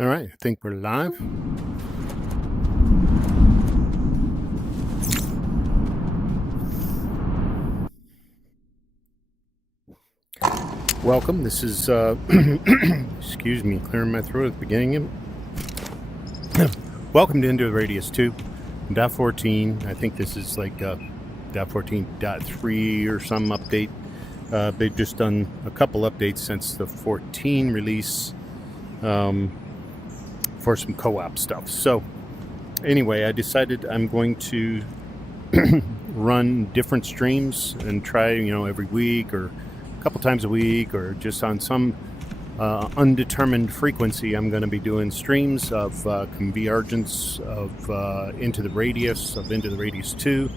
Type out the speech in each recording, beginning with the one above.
All right, I think we're live. Welcome. This is, excuse me, clearing my throat at the beginning. Welcome to Into the Radius 2, .14. I think this is like .14.3 or some update. They've just done a couple updates since the 14 release for some co-op stuff. So anyway, I decided I'm going to run different streams and try, every week or a couple times a week or just on some undetermined frequency. I'm going to be doing streams of convergence of Into the Radius, of Into the Radius 2.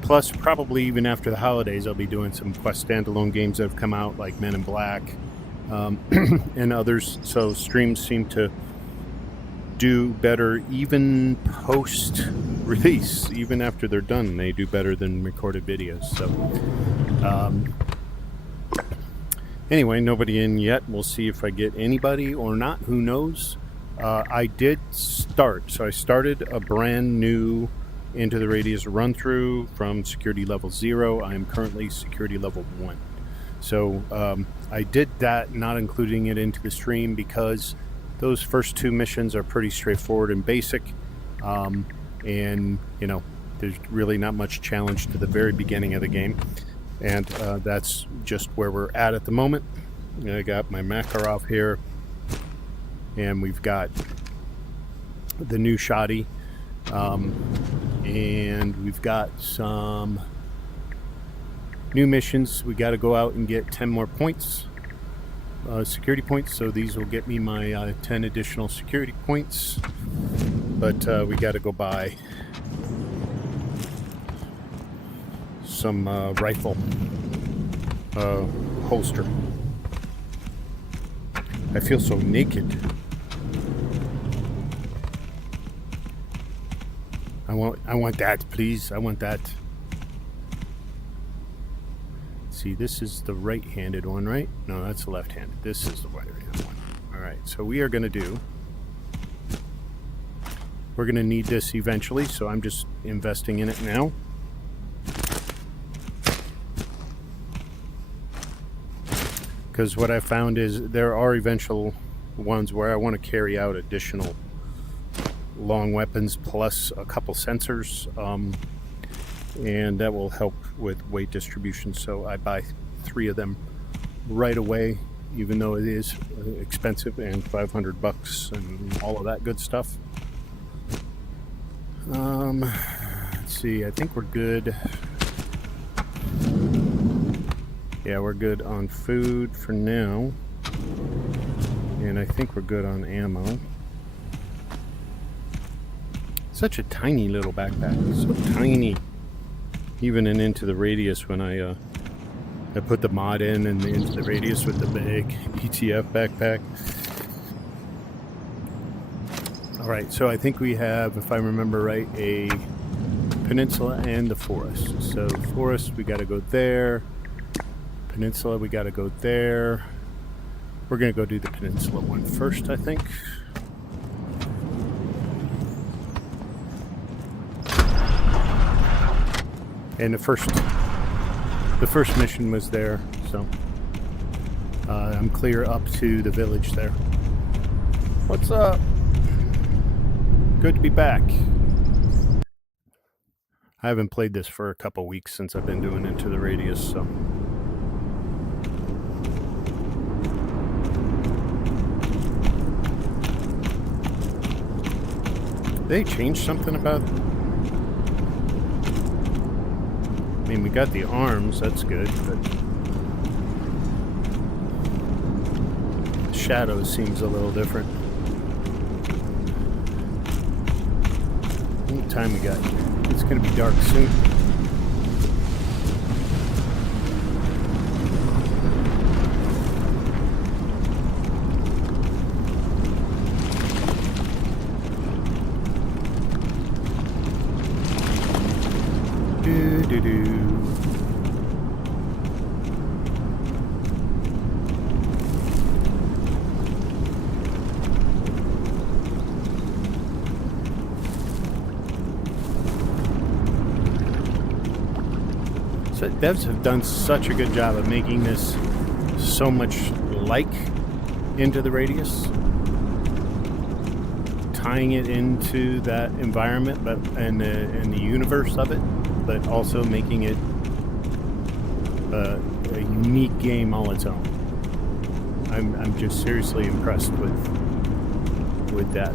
Plus, probably even after the holidays, I'll be doing some Quest standalone games that have come out, like Men in Black and others. So streams seem to do better even post-release. Even after they're done, they do better than recorded videos. So anyway, nobody in yet. We'll see if I get anybody or not. Who knows? I did start. So I started a brand new Into the Radius run-through from security level 0. I am currently security level 1. So I did that, not including it into the stream, because those first two missions are pretty straightforward and basic. And, there's really not much challenge to the very beginning of the game. And that's just where we're at the moment. I got my Makarov here. And we've got the new shoddy. And we've got some new missions. We got to go out and get 10 more points. Security points, so these will get me my 10 additional security points, but we got to go buy some rifle holster. I feel so naked. I want that, please. I want that. See, this is the right-handed one, right? No, that's the left-handed. This is the right-handed one. All right, so we are going to we're going to need this eventually, so I'm just investing in it now. Because what I found is there are eventual ones where I want to carry out additional long weapons plus a couple sensors. And that will help with weight distribution. So I buy 3 of them right away, even though it is expensive and $500 and all of that good stuff. Let's see, I think we're good. Yeah, we're good on food for now. And I think we're good on ammo. Such a tiny little backpack, so tiny. Even in Into the Radius, when I put the mod in and Into the Radius with the big ETF backpack. All right, so I think we have, if I remember right, a peninsula and the forest. So forest, we got to go there. Peninsula, we got to go there. We're going to go do the peninsula one first, I think. And the first mission was there, so I'm clear up to the village there. What's up? Good to be back. I haven't played this for a couple weeks since I've been doing Into the Radius, so. They changed something about... I mean, we got the arms, that's good, but the shadow seems a little different. What time we got? It's going to be dark soon. So devs have done such a good job of making this so much like Into the Radius, tying it into that environment, but and the universe of it, but also making it a unique game all its own. I'm just seriously impressed with that.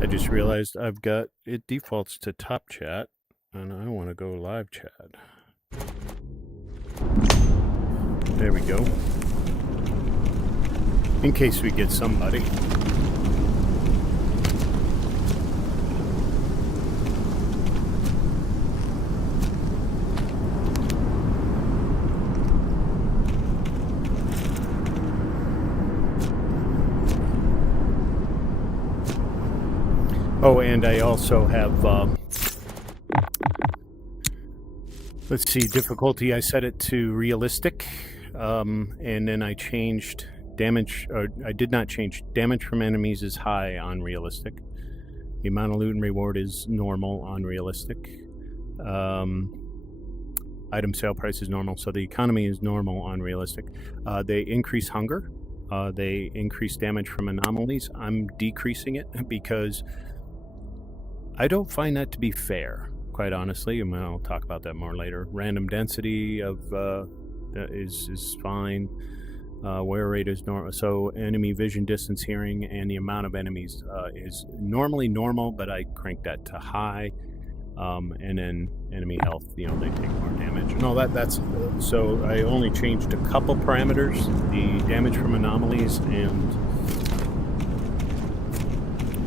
I just realized it defaults to top chat, and I want to go live chat. There we go. In case we get somebody. Oh, and I also have, let's see, difficulty. I set it to realistic, and then I changed damage, or I did not change. Damage from enemies is high on realistic. The amount of loot and reward is normal on realistic. Item sale price is normal, so the economy is normal on realistic. They increase hunger. They increase damage from anomalies. I'm decreasing it because I don't find that to be fair, quite honestly. I mean, I'll talk about that more later. Random density of is fine. Wear rate is normal. So enemy vision, distance, hearing, and the amount of enemies is normally normal, but I cranked that to high. And then enemy health, they take more damage. And all that's so I only changed a couple parameters: the damage from anomalies and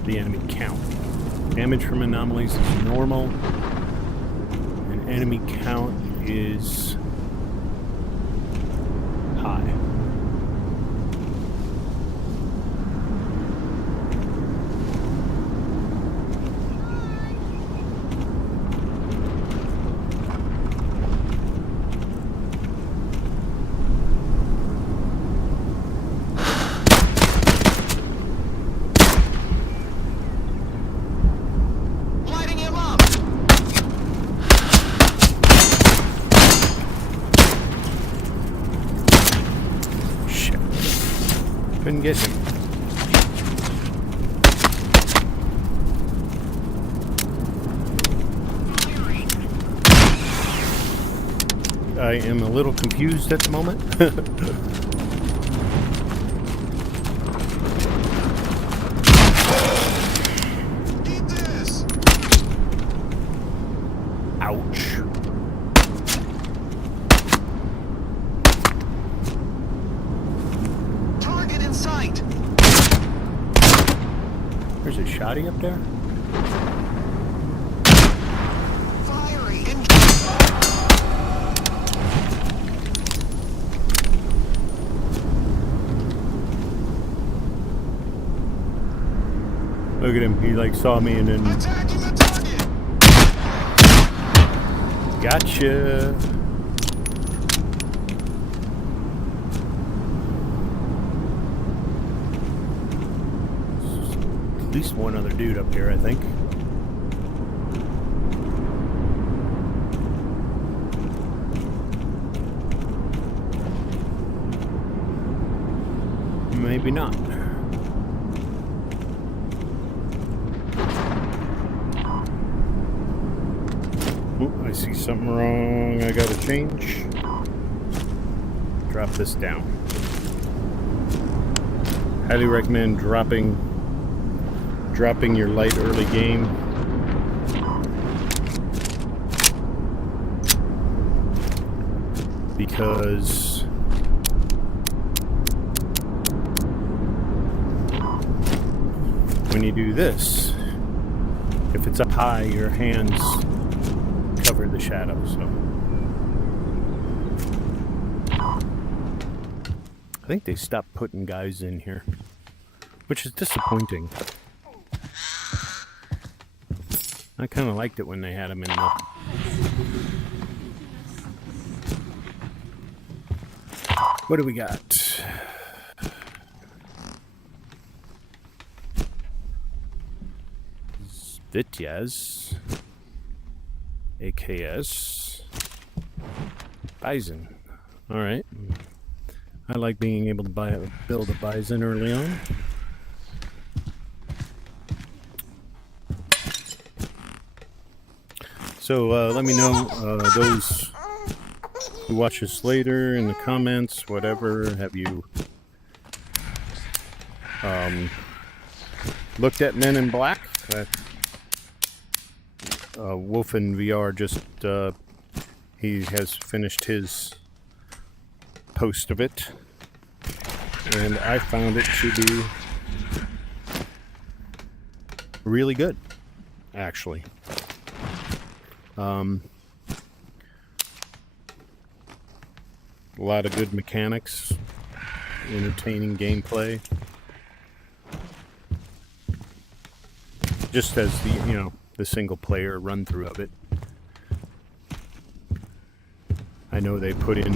the enemy count. Damage from anomalies is normal, and enemy count is high. Couldn't get him. I am a little confused at the moment. Eat this. Ouch. Sight. There's a shotty up there. Fiery. Look at him. He saw me and then Attacking the target. Gotcha. At least one other dude up here, I think. Maybe not. Oh, I see something wrong. I gotta change. Drop this down. Highly recommend dropping your light early game. Because when you do this, if it's up high, your hands cover the shadow. So I think they stopped putting guys in here, which is disappointing. I kind of liked it when they had them in there. What do we got? Vityaz, AKS, Bison. All right. I like being able to build a Bison early on. So let me know, those who watch this later, in the comments, whatever. Have you looked at Men in Black? Wolfen VR just he has finished his post of it, and I found it to be really good, actually. A lot of good mechanics, entertaining gameplay. Just as the single player run through of it. I know they put in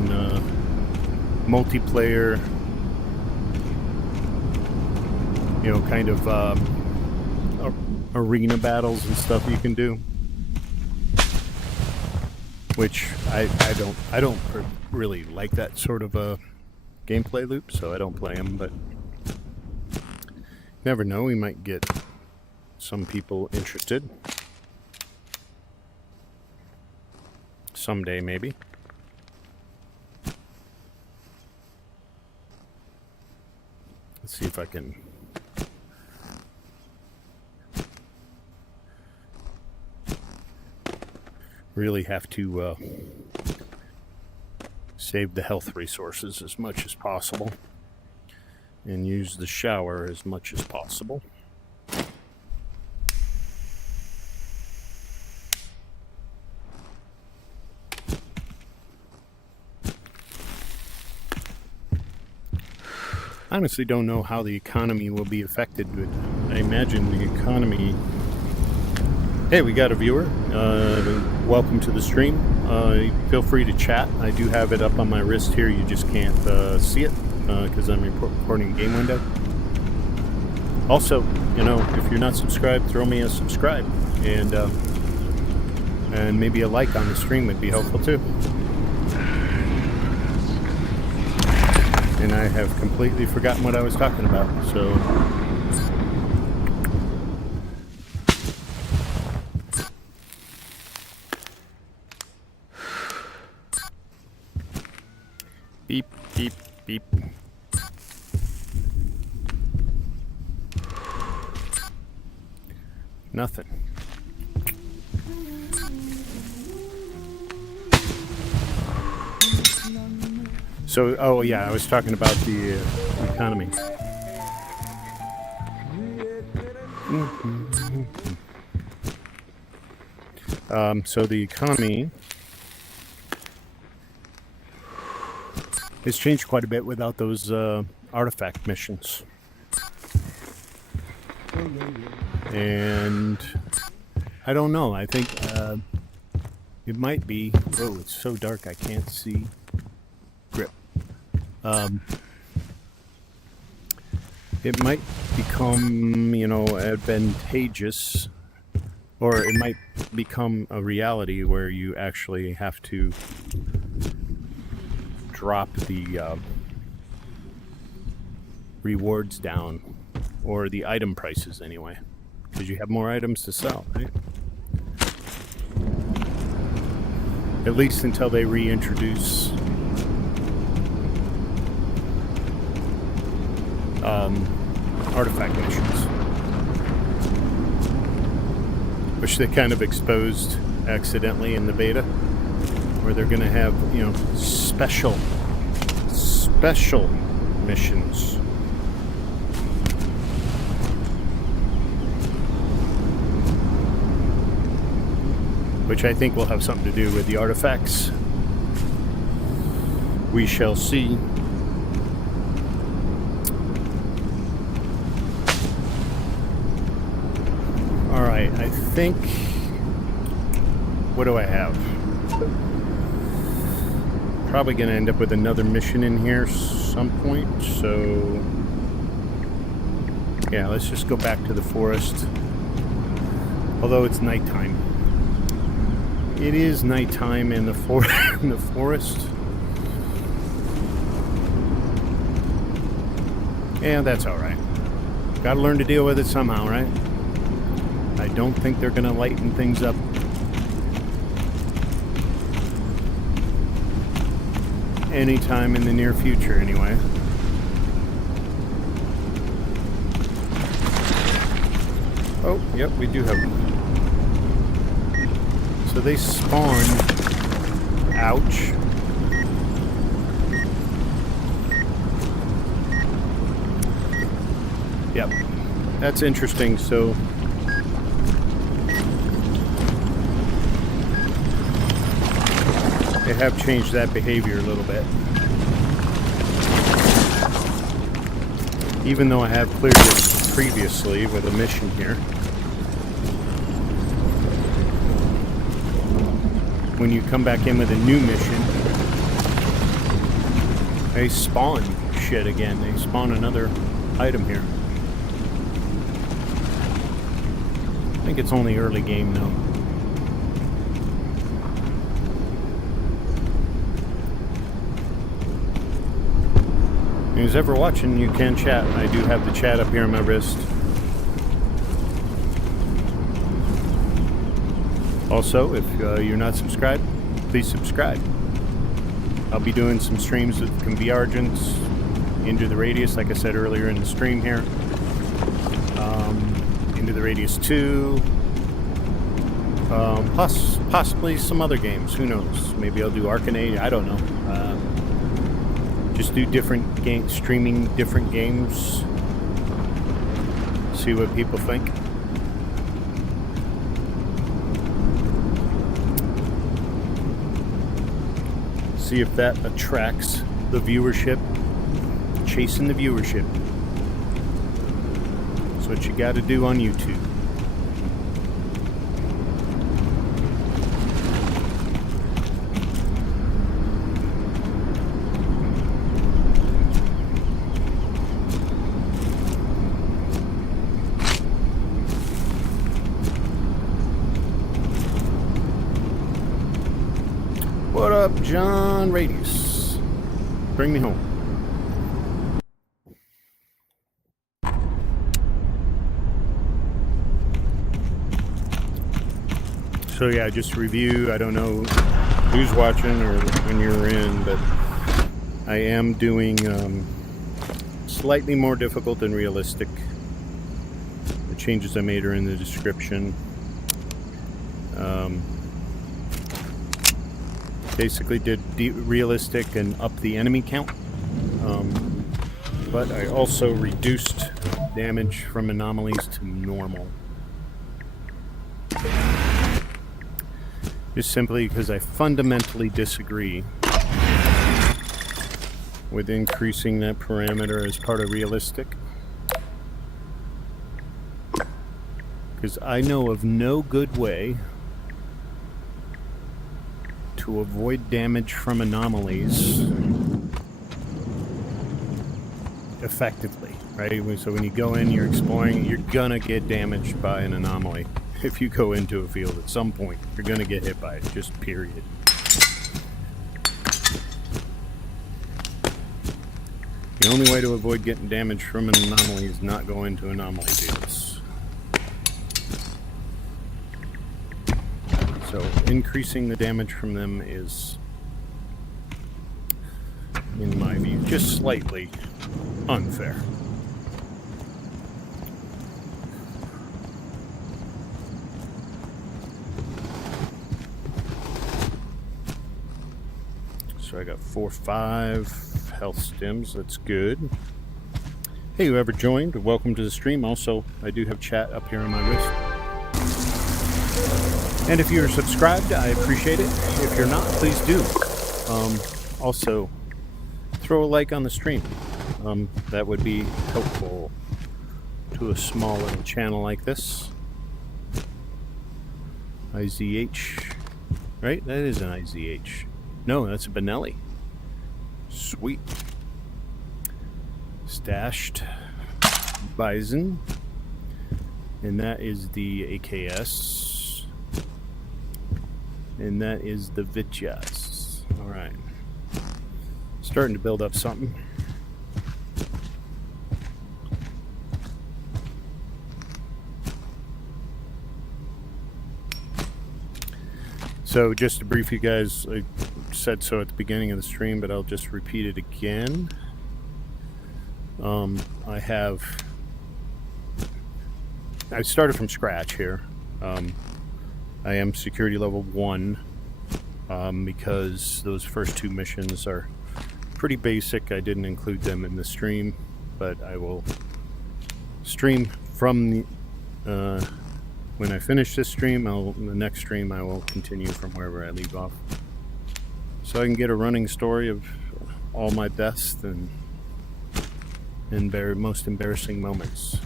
multiplayer, kind of arena battles and stuff you can do, which I don't really like that sort of a gameplay loop, so I don't play them. But never know, we might get some people interested someday, maybe. Let's see if I can really have to save the health resources as much as possible and use the shower as much as possible. I honestly don't know how the economy will be affected, but I imagine the economy... Hey, we got a viewer. Welcome to the stream. Feel free to chat. I do have it up on my wrist here. You just can't see it because I'm recording game window. Also, if you're not subscribed, throw me a subscribe. And maybe a like on the stream would be helpful too. And I have completely forgotten what I was talking about, so... Beep, beep, beep. Nothing. So, oh yeah, I was talking about the economy. So the economy has changed quite a bit without those artifact missions. And I don't know, I think it might be... Oh, it's so dark I can't see. Grip. It might become, advantageous, or it might become a reality where you actually have to drop the rewards down, or the item prices anyway, because you have more items to sell, right? At least until they reintroduce artifact missions, which they kind of exposed accidentally in the beta, where they're going to have, special missions. Which I think will have something to do with the artifacts. We shall see. Alright, I think... What do I have? Probably going to end up with another mission in here some point, so... Yeah, let's just go back to the forest. Although it's nighttime. It is nighttime in the in the forest. Yeah, that's alright. Gotta learn to deal with it somehow, right? I don't think they're gonna lighten things up anytime in the near future, anyway. Oh, yep, we do have one. So they spawn. Ouch. Yep, that's interesting. So they have changed that behavior a little bit. Even though I have cleared this previously with a mission here. When you come back in with a new mission, they spawn shit again. They spawn another item here. I think it's only early game though. Who's ever watching, you can chat. I do have the chat up here on my wrist. Also, if you're not subscribed, please subscribe. I'll be doing some streams with Convergence, Into the Radius, like I said earlier in the stream here. Into the Radius 2. Possibly some other games. Who knows? Maybe I'll do Arcanade. I don't know. Just do different games, streaming different games. See what people think. See if that attracts the viewership. Chasing the viewership. That's what you got to do on YouTube. What up, John Radius? Bring me home. So yeah, just review. I don't know who's watching or when you're in, but I am doing slightly more difficult than realistic. The changes I made are in the description. Basically did realistic and up the enemy count, but I also reduced damage from anomalies to normal. Just simply because I fundamentally disagree with increasing that parameter as part of realistic. Because I know of no good way to avoid damage from anomalies effectively, right? So when you go in, you're exploring, you're gonna get damaged by an anomaly. If you go into a field at some point, you're gonna get hit by it, just period. The only way to avoid getting damaged from an anomaly is not go into anomaly fields. So increasing the damage from them is, in my view, just slightly unfair. So I got 4-5 health stims. That's good. Hey, whoever joined, welcome to the stream. Also, I do have chat up here on my wrist. And if you're subscribed, I appreciate it. If you're not, please do. Also, throw a like on the stream. That would be helpful to a small little channel like this. IZH, right? That is an IZH. No, that's a Benelli. Sweet. Stashed Bison. And that is the AKS. And that is the Vitjas. Alright. Starting to build up something. So just to brief you guys, I said so at the beginning of the stream, but I'll just repeat it again. I started from scratch here. I am security level 1 because those first 2 missions are pretty basic. I didn't include them in the stream, but I will stream from the when I finish this stream. The next stream I will continue from wherever I leave off, so I can get a running story of all my best and most embarrassing moments.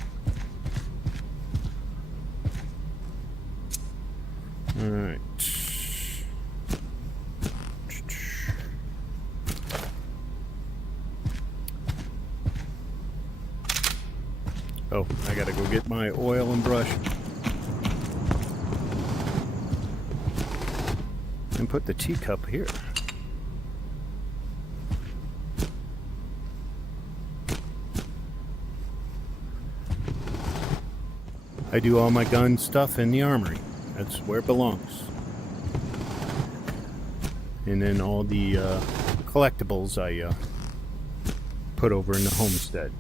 All right. Oh, I gotta go get my oil and brush. And put the teacup here. I do all my gun stuff in the armory. That's where it belongs. And then all the collectibles I put over in the homestead.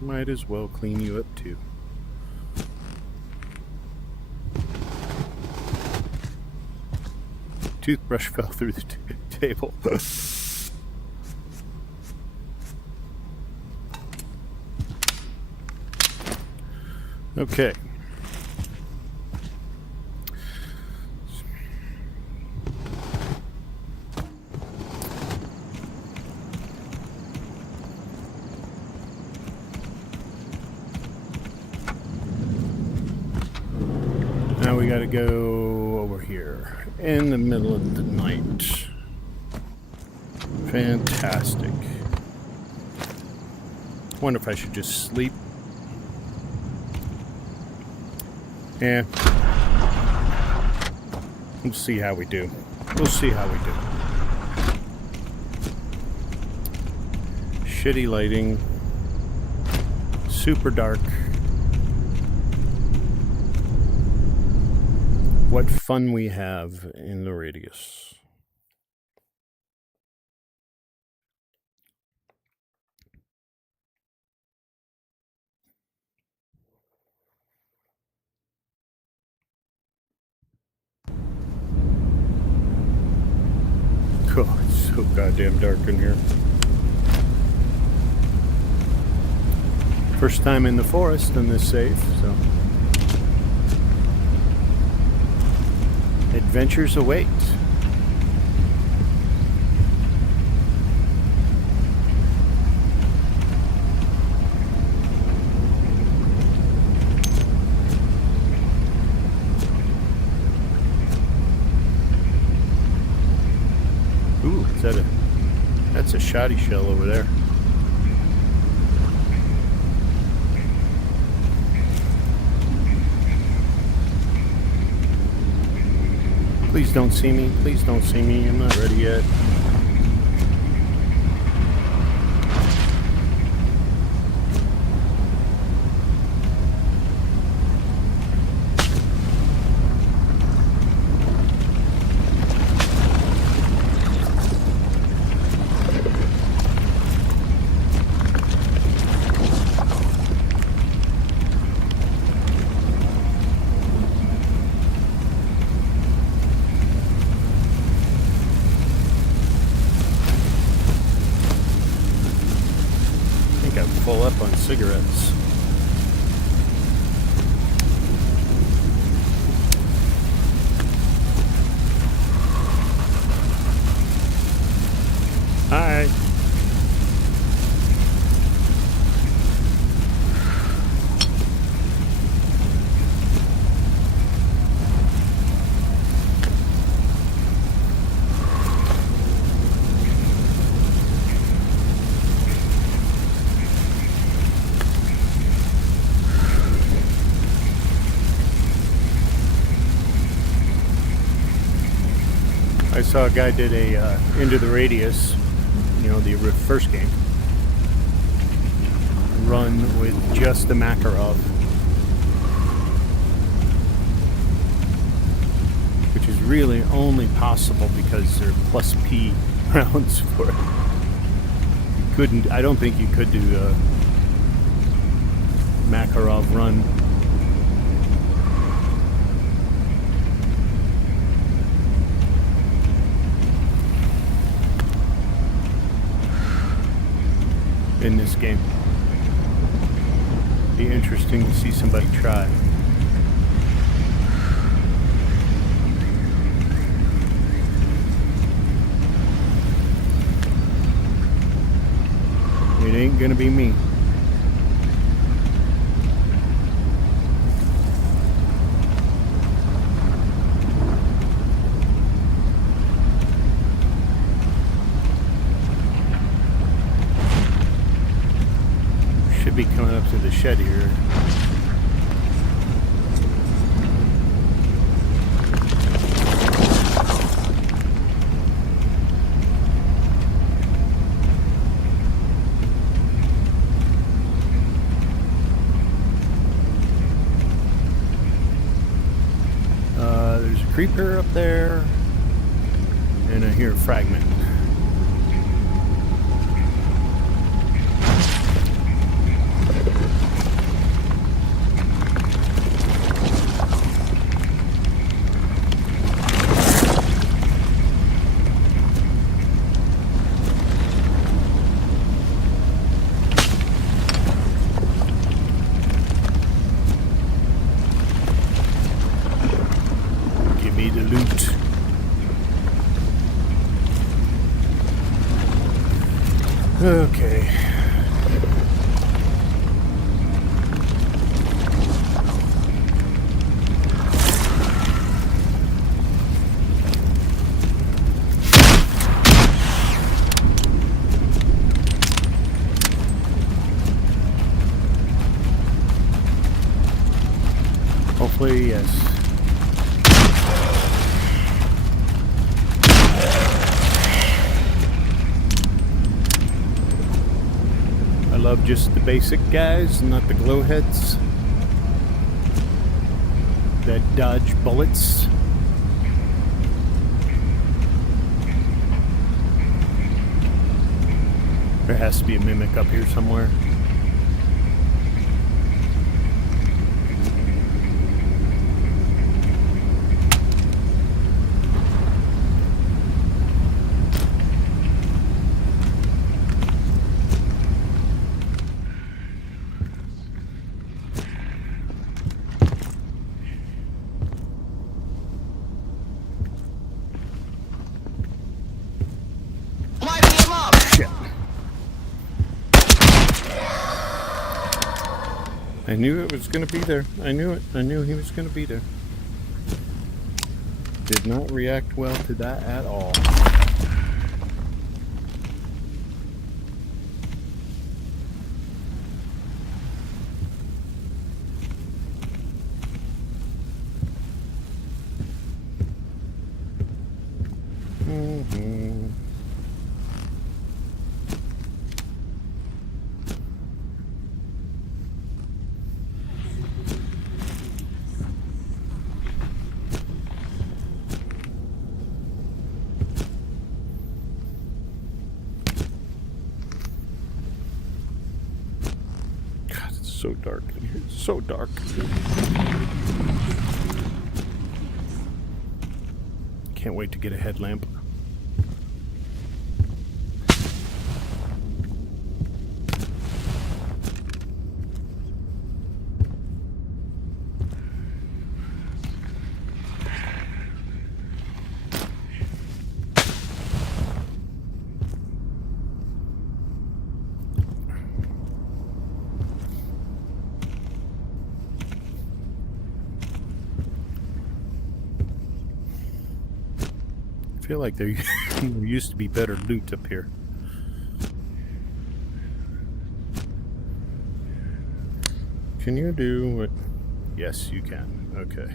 Might as well clean you up too. Toothbrush fell through the table. Okay. Now we gotta go over here in the middle of the night. Fantastic. Wonder if I should just sleep. Yeah. We'll see how we do. Shitty lighting. Super dark. What fun we have in the radius. Oh, it's so goddamn dark in here. First time in the forest in this safe, so adventures await. Ooh, that's a shoddy shell over there. Please don't see me. Please don't see me. I'm not ready yet. Full up on cigarettes. Hi. saw a guy did a Into the Radius, you know, the first game, run with just the Makarov, which is really only possible because they're plus P rounds for it. You couldn't, I don't think you could do a Makarov run. In this game. Be interesting to see somebody try. It ain't gonna be me. Should be coming up to the shed here. There's a creeper up there, and I hear a fragment. The loot. Okay. Hopefully, yes. I love just the basic guys, not the glow heads that dodge bullets. There has to be a mimic up here somewhere. Lighting him up! Shit. I knew it was going to be there. I knew it. I knew he was going to be there. Did not react well to that at all. God, it's so dark in here. It's so dark. Can't wait to get a headlamp. I feel like there used to be better loot up here. Can you do what? Yes, you can. Okay.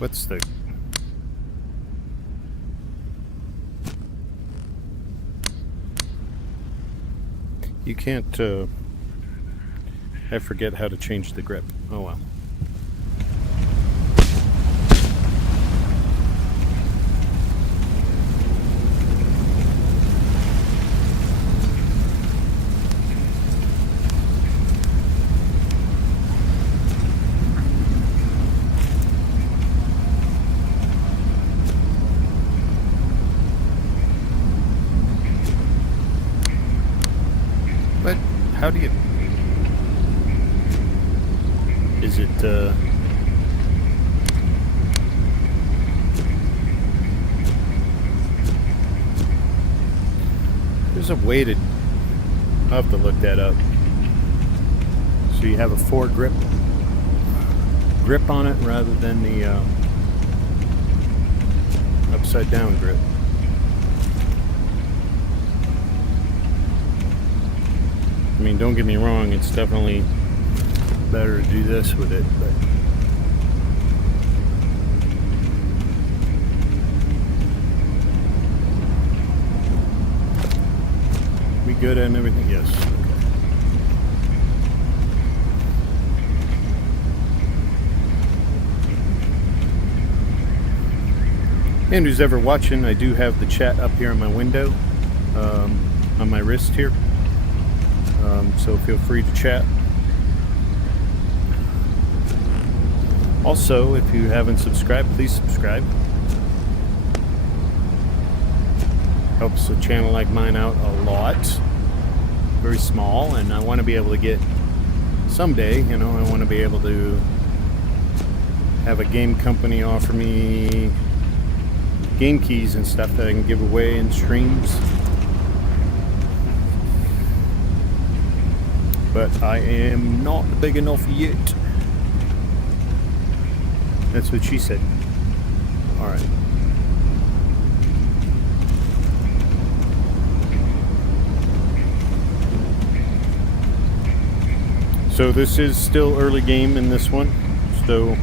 What's the... You can't, I forget how to change the grip. Oh well. But how do you... Is it, there's a way to... I'll have to look that up. So you have a foregrip grip on it rather than the upside down grip. I mean, don't get me wrong, it's definitely better to do this with it, but we good and everything? Yes. Okay. And who's ever watching, I do have the chat up here on my window, on my wrist here. So feel free to chat. Also, if you haven't subscribed, please subscribe. Helps a channel like mine out a lot. Very small, and I want to be able to get someday, you know, I want to be able to have a game company offer me game keys and stuff that I can give away in streams. But I am not big enough yet. That's what she said. Alright. So this is still early game in this one. So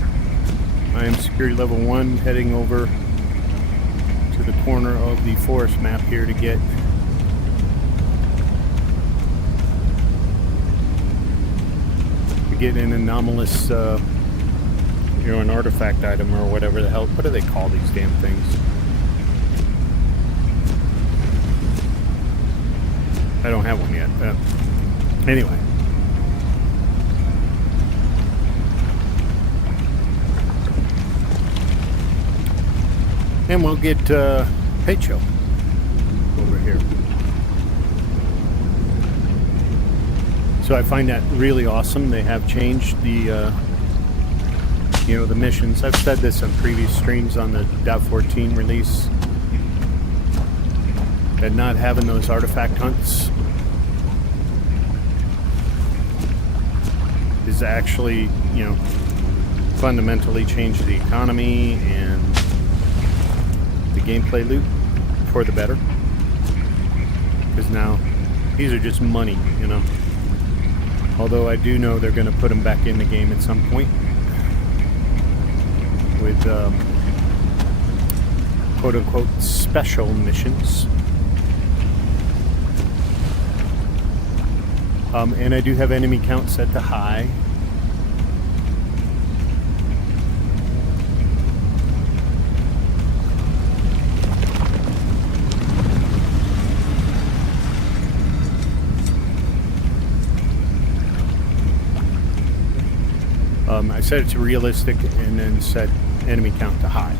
I am security level 1, heading over to the corner of the forest map here to get an anomalous, you know, an artifact item or whatever the hell. What do they call these damn things? I don't have one yet. Anyway. And we'll get Pecho over here. So I find that really awesome. They have changed the, you know, the missions. I've said this on previous streams on the .14 release, that not having those artifact hunts is actually, you know, fundamentally changed the economy and the gameplay loop for the better. Because now these are just money, you know. Although I do know they're going to put them back in the game at some point with quote-unquote special missions. And I do have enemy count set to high. I set it to realistic and then set enemy count to high.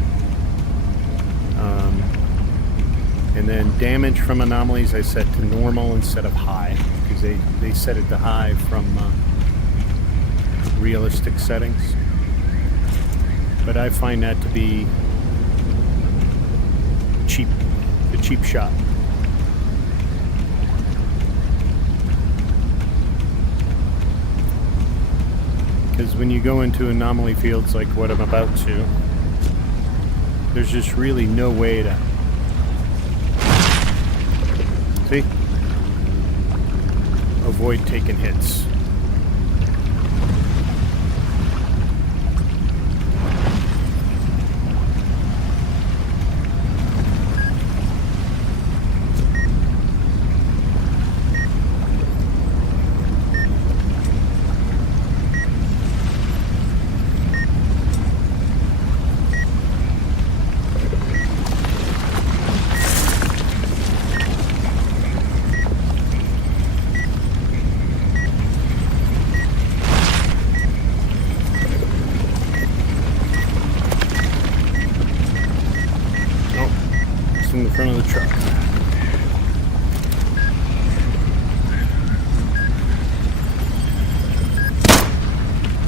And then damage from anomalies I set to normal instead of high, because they set it to high from realistic settings. But I find that to be cheap, a cheap shot. Because when you go into anomaly fields like what I'm about to, there's just really no way to... See? Avoid taking hits. front of the truck.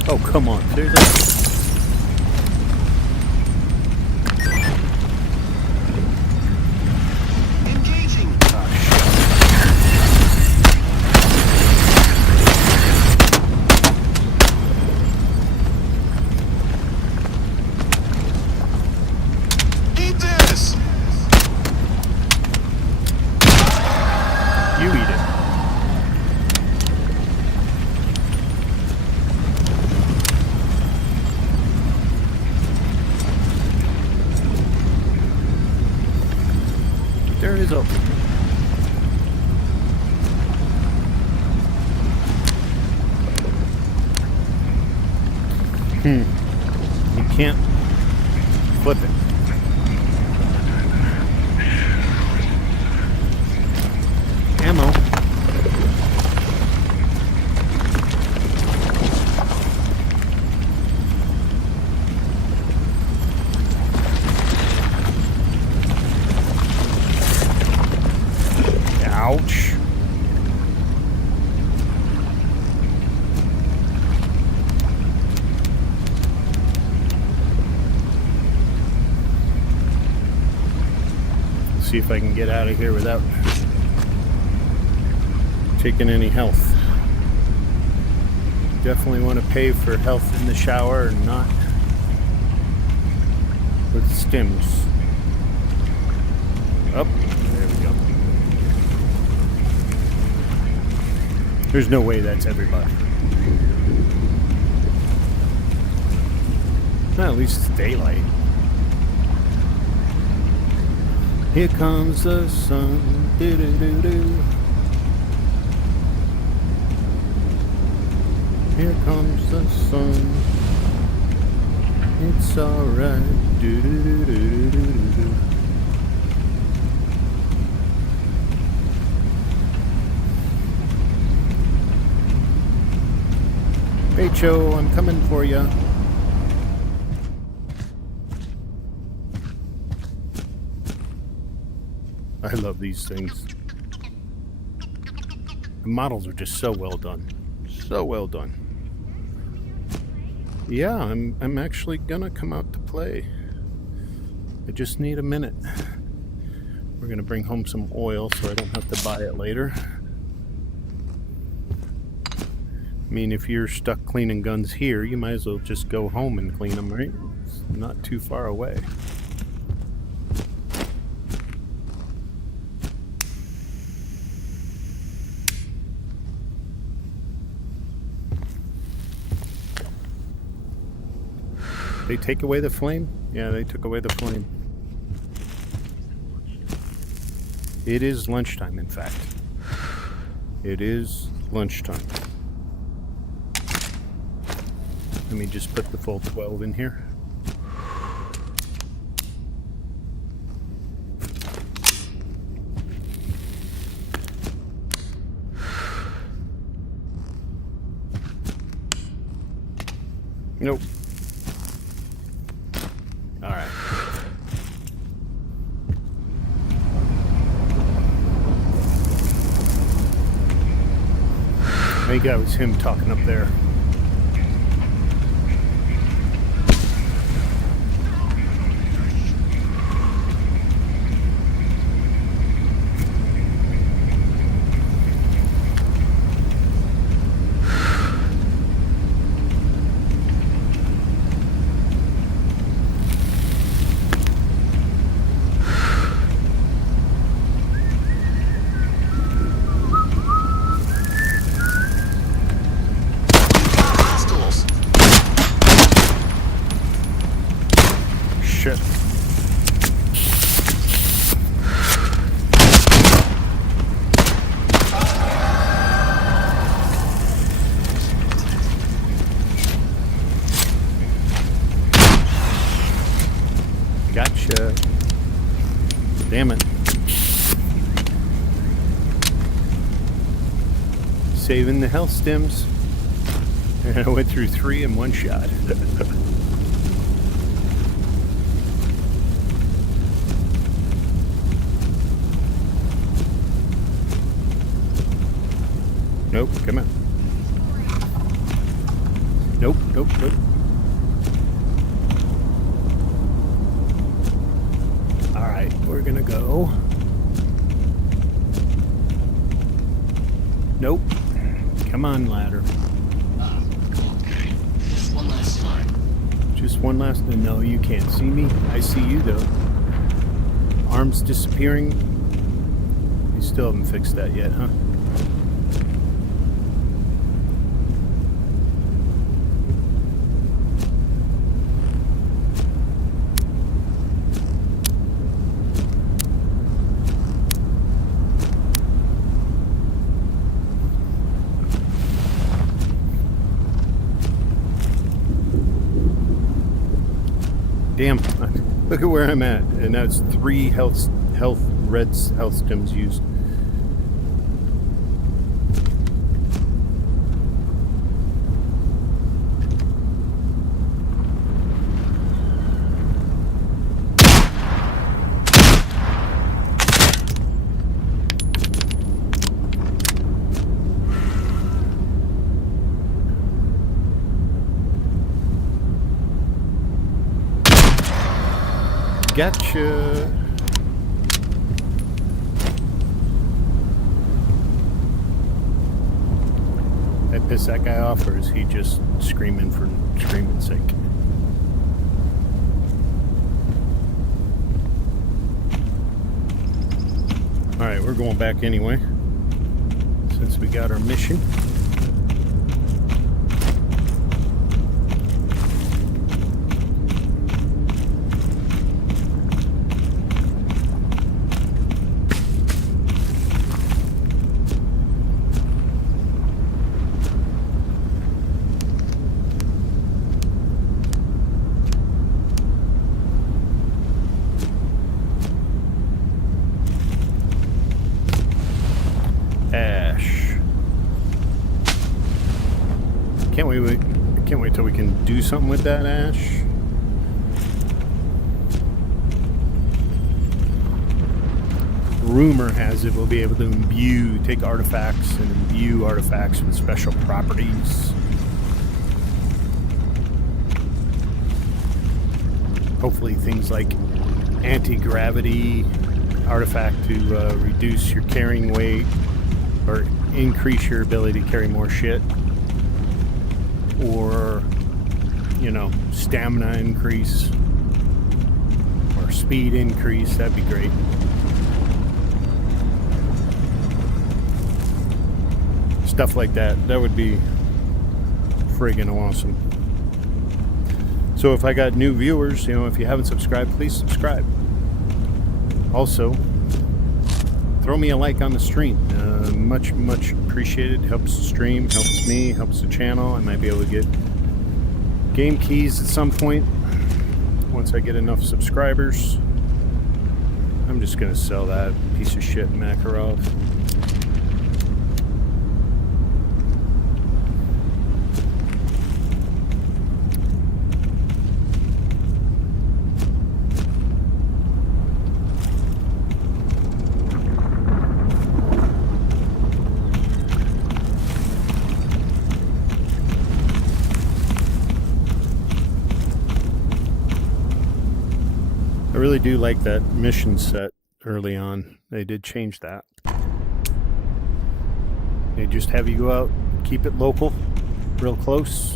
Oh, come on. Seriously? Engaging. Eat this. You eat it. There is open. You can't flip it. Ammo. Ouch. See if I can get out of here without taking any health. Definitely want to pay for health in the shower and not with stims. Up. There we go. There's no way that's everybody. Well, at least it's daylight. Here comes the sun. Do-do-do-do. Here comes the sun. It's alright. Do-do-do-do-do-do-do. Hey, Joe, I'm coming for you. I love these things. The models are just so well done. So well done. Yeah, I'm actually gonna come out to play. I just need a minute. We're gonna bring home some oil so I don't have to buy it later. I mean, if you're stuck cleaning guns here, you might as well just go home and clean them, right? It's not too far away. They take away the flame? Yeah, they took away the flame. It is lunchtime, in fact. It is lunchtime. Let me just put the full 12 in here. Nope. All right. I think that was him talking up there. Shit. Gotcha. Damn it. Saving the health stims. And I went through 3 in one shot. Nope, come on. Nope, nope, nope. Alright, we're gonna go. Nope. Come on, ladder. Okay. Just one last time. Just one last. No, you can't see me. I see you though. Arms disappearing. You still haven't fixed that yet, huh? Damn, look at where I'm at, and that's 3 health stems used. Gotcha. I piss that guy off, or is he just screaming for screaming's sake? Alright, we're going back anyway, since we got our mission. Ash. Can't wait till we can do something with that ash. Rumor has it we'll be able to take artifacts and imbue artifacts with special properties. Hopefully things like anti-gravity artifact to reduce your carrying weight or increase your ability to carry more shit, or, you know, stamina increase or speed increase. That'd be great. Stuff like that. That would be friggin' awesome. So if I got new viewers, you know, if you haven't subscribed, please subscribe. Also, throw me a like on the stream. Much appreciated. Helps the stream, helps me, helps the channel. I might be able to get game keys at some point once I get enough subscribers. I'm just gonna sell that piece of shit Makarov. I really do like that mission set early on. They did change that. They just have you go out, keep it local, real close.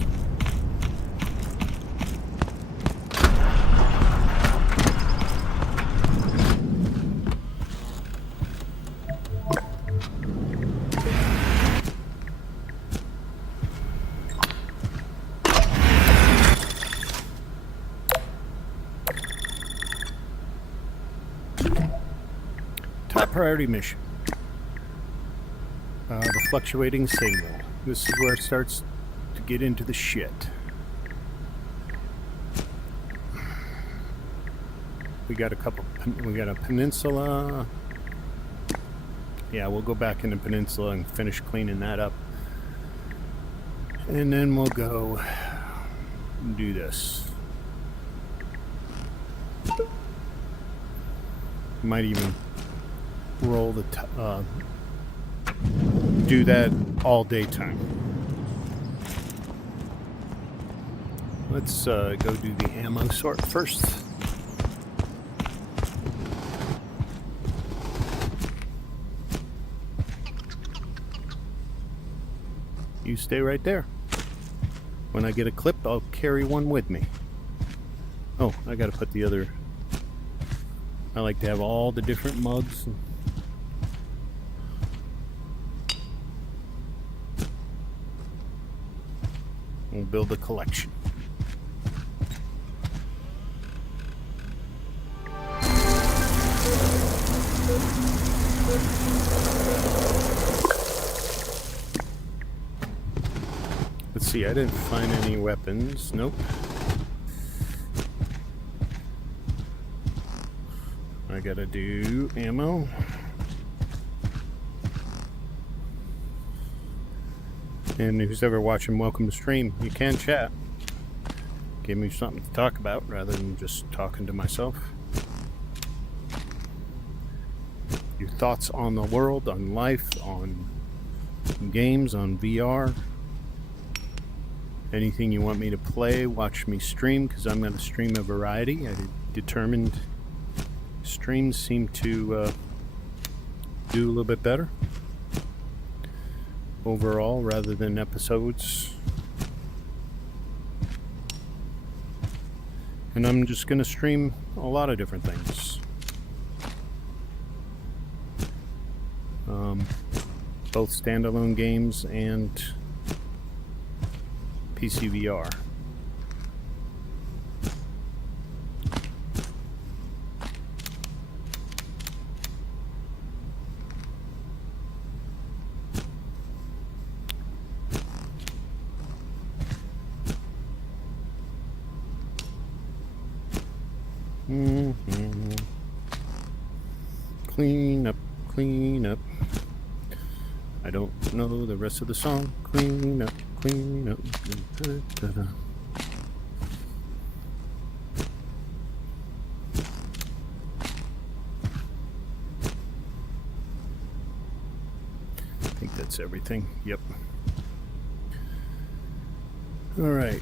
Top priority mission. The fluctuating signal. This is where it starts to get into the shit. We got a peninsula. Yeah, we'll go back into peninsula and finish cleaning that up. And then we'll go do this. Might even roll the do that all daytime. Let's go do the ammo sort first. You stay right there. When I get a clip, I'll carry one with me. Oh, I gotta put the other... I like to have all the different mugs. We'll build a collection. Let's see, I didn't find any weapons. Nope. I gotta do ammo. And who's ever watching, welcome to stream. You can chat. Give me something to talk about rather than just talking to myself. Your thoughts on the world, on life, on games, on VR. Anything you want me to play, watch me stream, because I'm going to stream a variety. I determined streams seem to do a little bit better overall rather than episodes. And I'm just going to stream a lot of different things. Both standalone games and PCVR. Clean up, clean up. I don't know the rest of the song. Clean up, clean up. Da-da-da-da. I think that's everything. Yep. All right.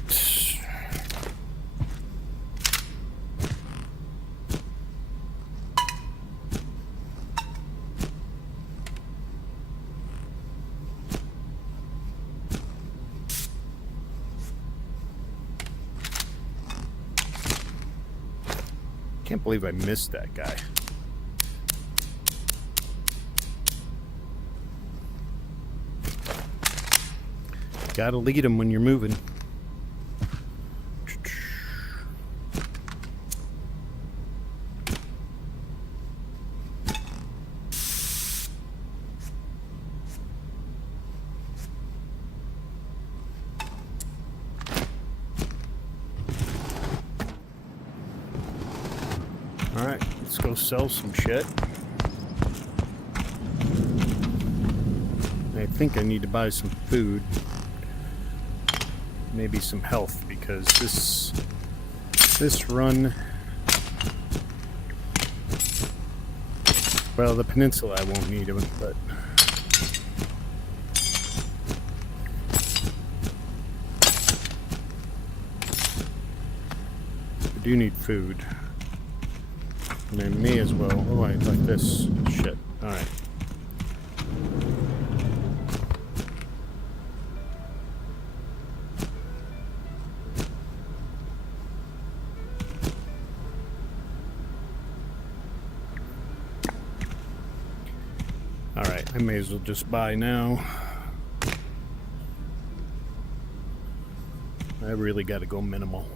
Can't believe I missed that guy. Gotta lead him when you're moving. Alright, let's go sell some shit. I think I need to buy some food. Maybe some health, because this run... Well, the peninsula I won't need it, but... I do need food. And I may as well... Oh, I like this shit. Alright. Alright, I may as well just buy now. I really gotta go minimal.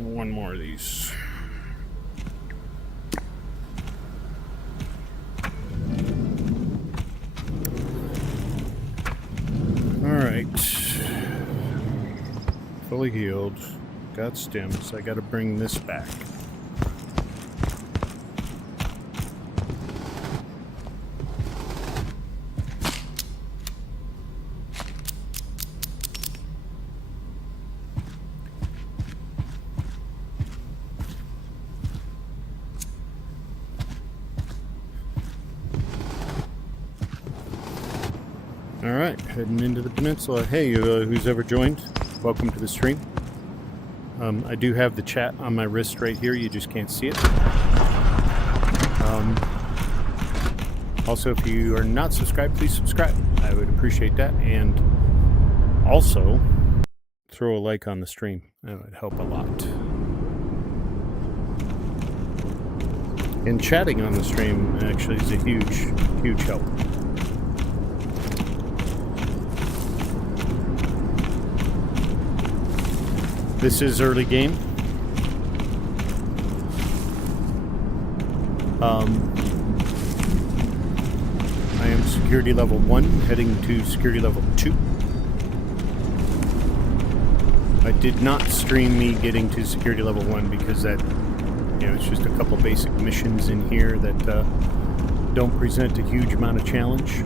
One more of these. Alright. Fully healed. Got stems. I gotta bring this back. Alright, heading into the peninsula. Hey, who's ever joined, welcome to the stream. I do have the chat on my wrist right here, you just can't see it. Also, if you are not subscribed, please subscribe. I would appreciate that. And also, throw a like on the stream. That would help a lot. And chatting on the stream actually is a huge help. This is early game. I am security level 1, heading to security level 2. I did not stream me getting to security level 1 because that, it's just a couple basic missions in here that don't present a huge amount of challenge.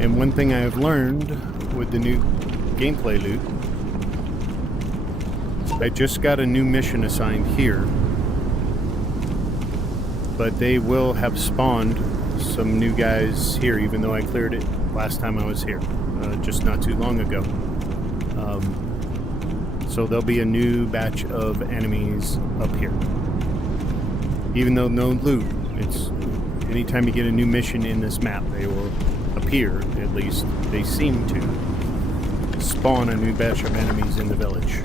And one thing I have learned with the new gameplay loot, I just got a new mission assigned here, but they will have spawned some new guys here, even though I cleared it last time I was here, just not too long ago. So there'll be a new batch of enemies up here. Even though no loot, it's anytime you get a new mission in this map, they will appear, at least they seem to spawn a new batch of enemies in the village.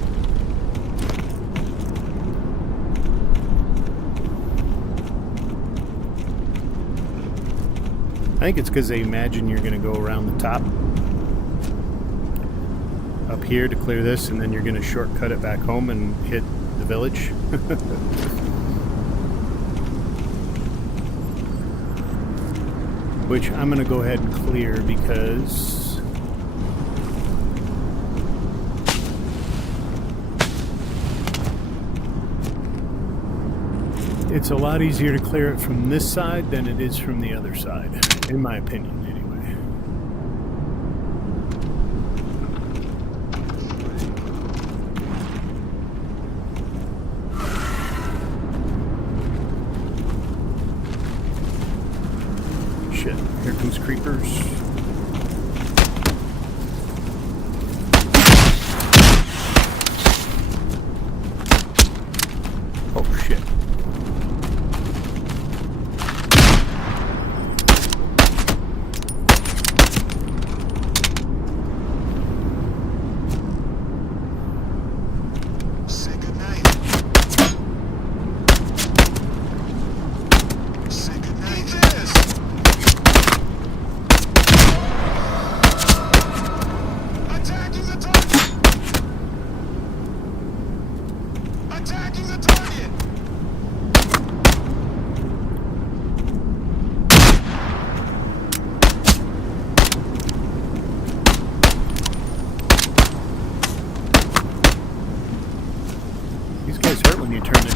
I think it's because they imagine you're going to go around the top up here to clear this, and then you're going to shortcut it back home and hit the village. Which I'm going to go ahead and clear because it's a lot easier to clear it from this side than it is from the other side, in my opinion, anyway. Shit, here comes creepers. Oh shit.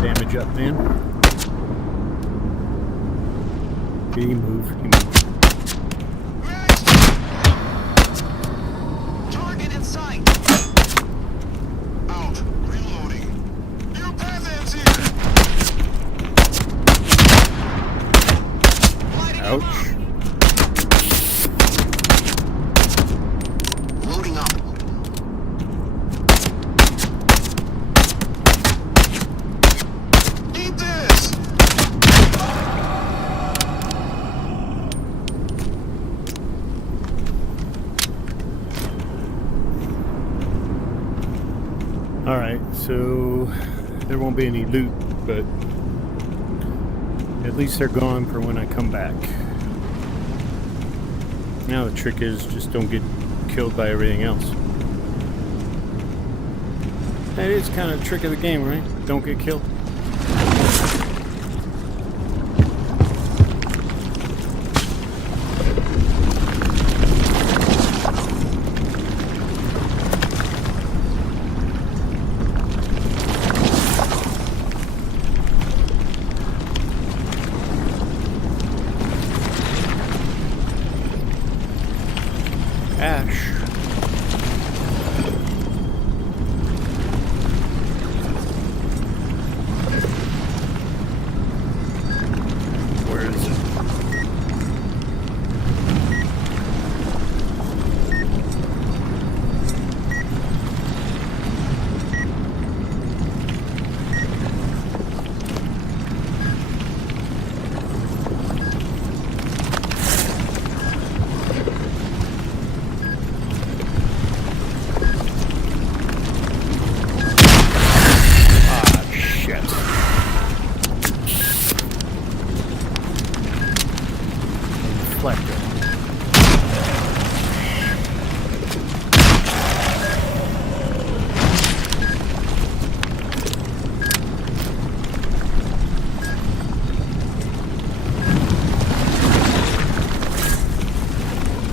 Damage up, man. Okay, you move. Target in sight. Out. Reloading. New path here. Ouch. Loading up. Alright, so there won't be any loot, but at least they're gone for when I come back. Now the trick is just don't get killed by everything else. That is kind of the trick of the game, right? Don't get killed.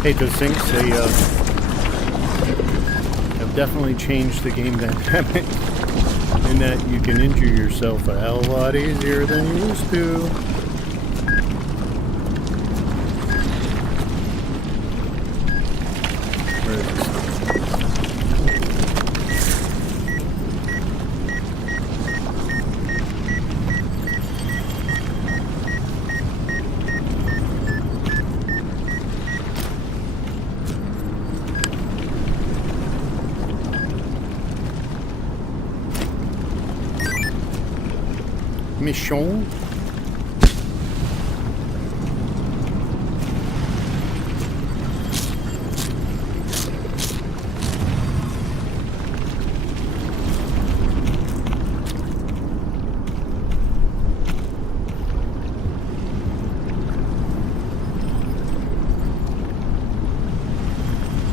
hate those things. They have definitely changed the game dynamic in that you can injure yourself a hell of a lot easier than you used to. Where is this? Mission.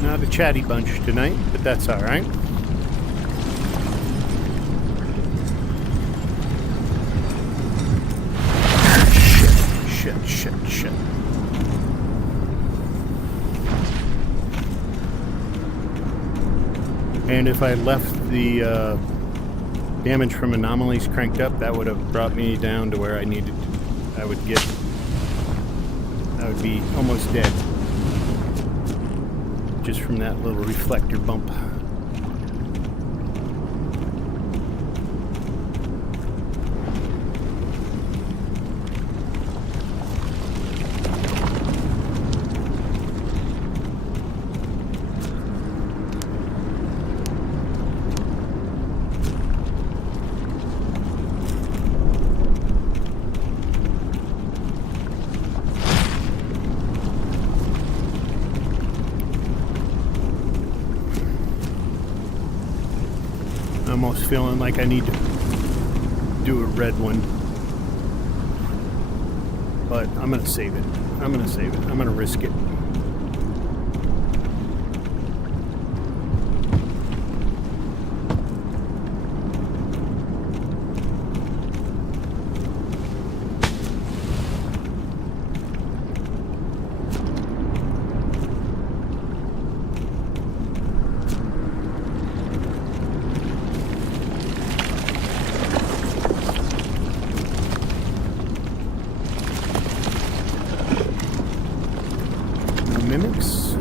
Not a chatty bunch tonight, but that's all right. Shit. And if I left the damage from anomalies cranked up, that would have brought me down to where I needed to. I would be almost dead. Just from that little reflector bump. Almost feeling like I need to do a red one, but I'm gonna save it. I'm gonna risk it. Mimics.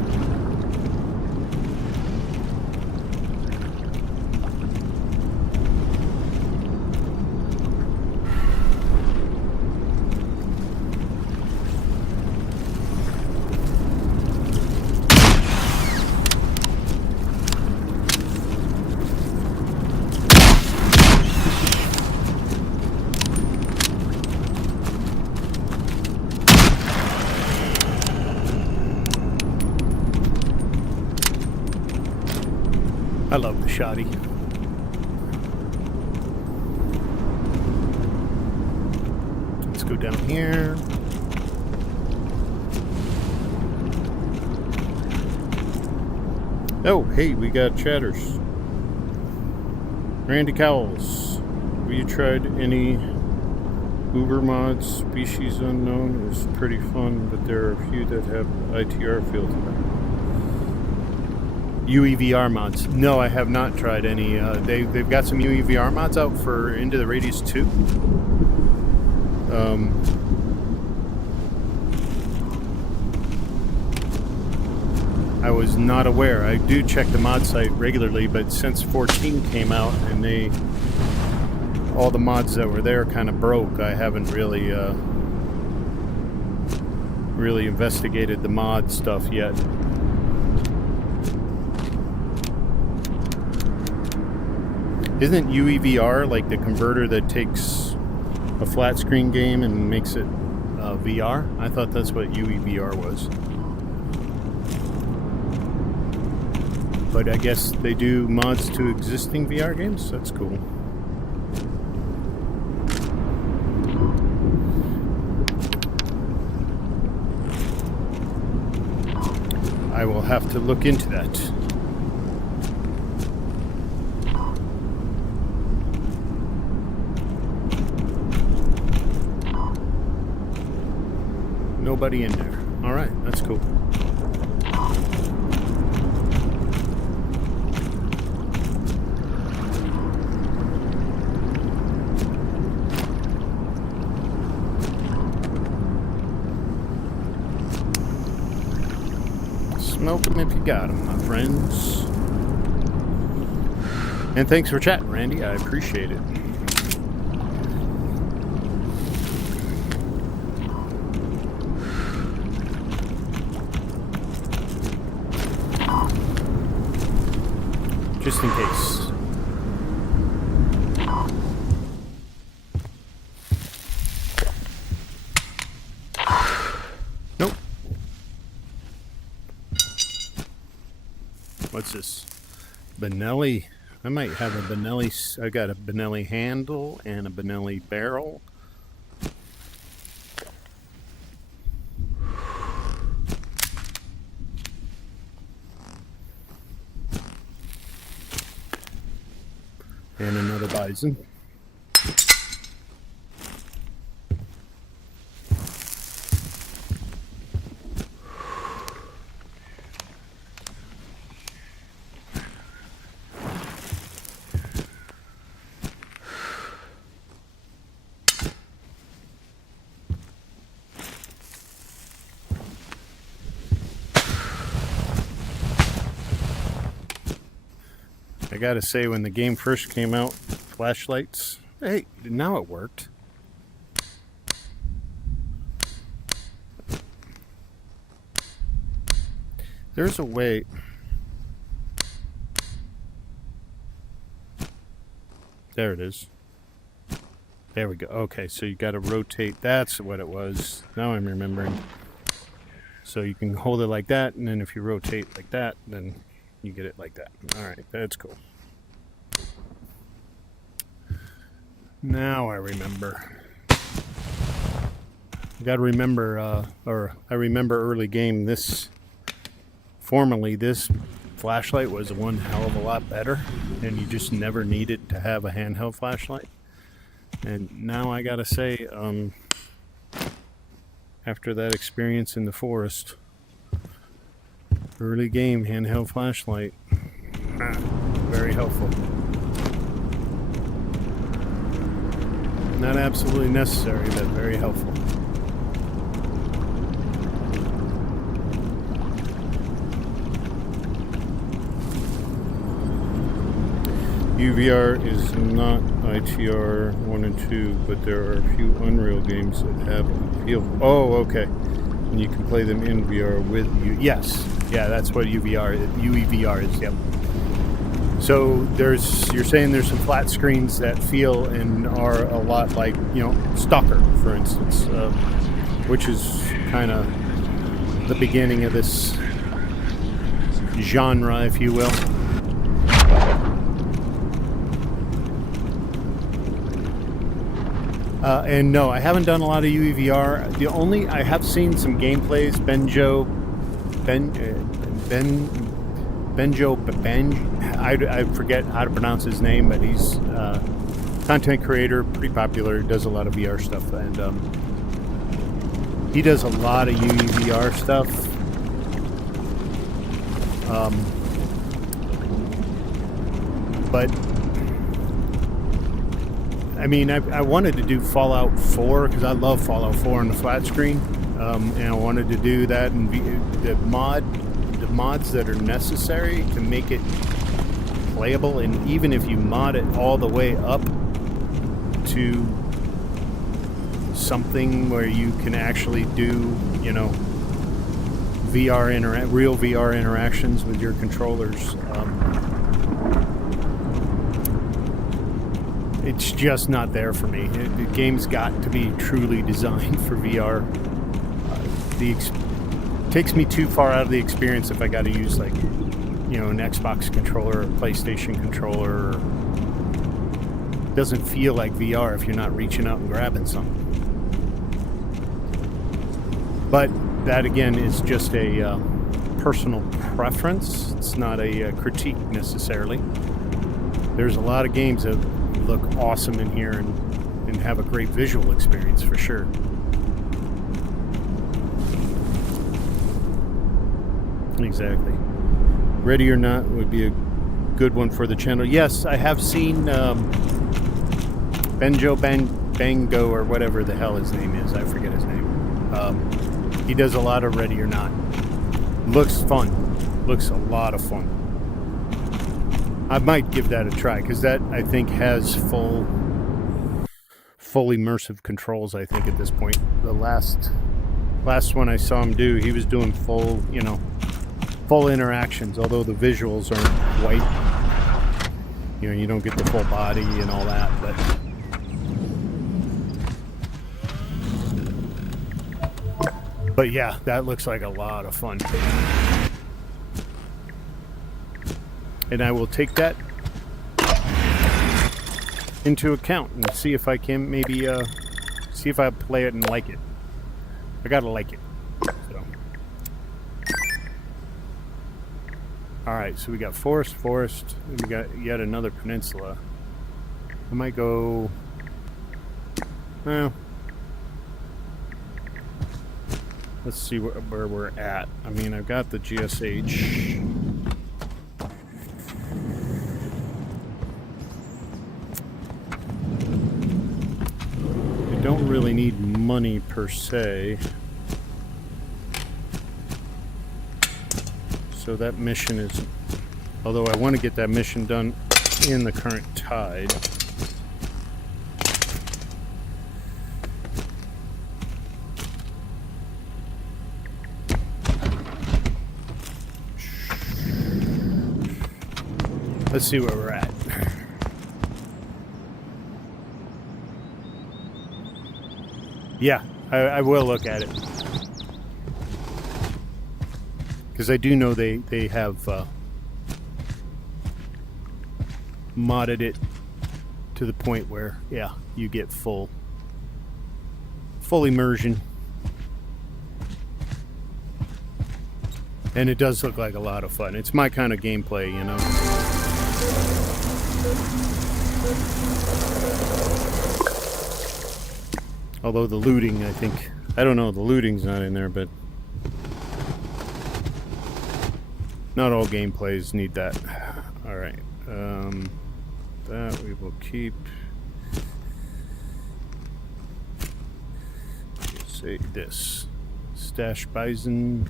I love the shoddy. Let's go down here. Oh, hey, we got chatters. Randy Cowles. Have you tried any Uber mods? Species Unknown is pretty fun, but there are a few that have ITR field. UEVR mods. No, I have not tried any. They've got some UEVR mods out for Into the Radius 2. I was not aware. I do check the mod site regularly, but since 14 came out and all the mods that were there kind of broke, I haven't really investigated the mod stuff yet. Isn't UEVR like the converter that takes a flat screen game and makes it VR? I thought that's what UEVR was. But I guess they do mods to existing VR games? That's cool. I will have to look into that. Nobody in there. Alright, that's cool. Milk 'em if you got 'em, my friends. And thanks for chatting, Randy. I appreciate it. Just in case. Nope. What's this? Benelli. I might have a Benelli. I got a Benelli handle and a Benelli barrel. And another bison. I gotta say, when the game first came out, flashlights, hey, now it worked. There's a way. There it is. There we go. Okay, so you gotta rotate. That's what it was. Now I'm remembering. So you can hold it like that, and then if you rotate like that, then you get it like that. Alright, that's cool. Now I remember. You gotta remember, I remember early game, formerly this flashlight was one hell of a lot better, and you just never needed to have a handheld flashlight. And now I gotta say, after that experience in the forest, early game handheld flashlight, very helpful. Not absolutely necessary, but very helpful. UVR is not ITR 1 and 2, but there are a few Unreal games that have appeal. Oh, okay. And you can play them in VR with you. Yes. Yeah, that's what UEVR is, yep. So you're saying there's some flat screens that feel and are a lot like, Stalker, for instance, which is kind of the beginning of this genre, if you will. And no, I haven't done a lot of UEVR. I have seen some gameplays. I forget how to pronounce his name, but he's content creator, pretty popular, does a lot of VR stuff, and he does a lot of UEVR stuff. But I mean, I wanted to do Fallout 4 because I love Fallout 4 on the flat screen, and I wanted to do that and the mods that are necessary to make it playable. And even if you mod it all the way up to something where you can actually do, real VR interactions with your controllers, it's just not there for me. The game's got to be truly designed for VR. Takes me too far out of the experience if I got to use an Xbox controller or a PlayStation controller. It doesn't feel like VR if you're not reaching out and grabbing something. But that again is just a personal preference. It's not a critique necessarily. There's a lot of games that look awesome in here and have a great visual experience for sure. Exactly. Ready or Not would be a good one for the channel. Yes, I have seen Bango or whatever the hell his name is. I forget his name. He does a lot of Ready or Not. Looks fun. Looks a lot of fun. I might give that a try because that, I think, has full immersive controls. I think at this point, the last one I saw him do, he was doing full, full interactions. Although the visuals aren't quite, you don't get the full body and all that, but yeah, that looks like a lot of fun. And I will take that into account and see if I can maybe see if I play it and like it. I gotta like it. So. Alright, so we got forest, and we got yet another peninsula. I might go... Well... Let's see where we're at. I mean, I've got the GSH. I don't really need money per se. So that mission is... Although I want to get that mission done in the current tide. Let's see where we're at. Yeah, I will look at it. Because I do know they have modded it to the point where, yeah, you get full immersion. And it does look like a lot of fun. It's my kind of gameplay, Although the looting, I don't know, the looting's not in there, but not all gameplays need that. Alright, that we will keep. Say this. Stash Bison.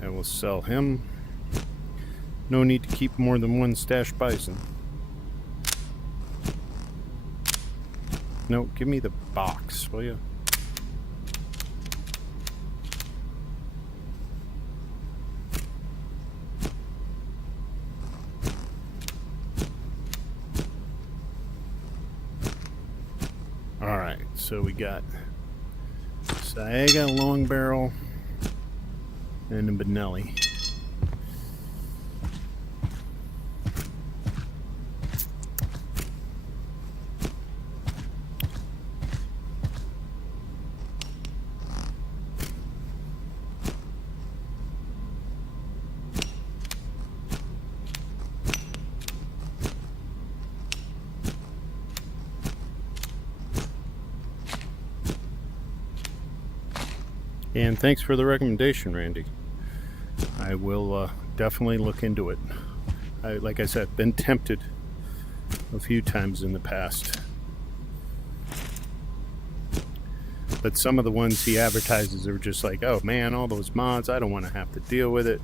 I will sell him. No need to keep more than one Stash Bison. No, give me the box, will you? Alright, so we got Saiga, Long Barrel, and a Benelli. And thanks for the recommendation, Randy. I will definitely look into it. Like I said, been tempted a few times in the past. But some of the ones he advertises are just like, oh man, all those mods, I don't want to have to deal with it.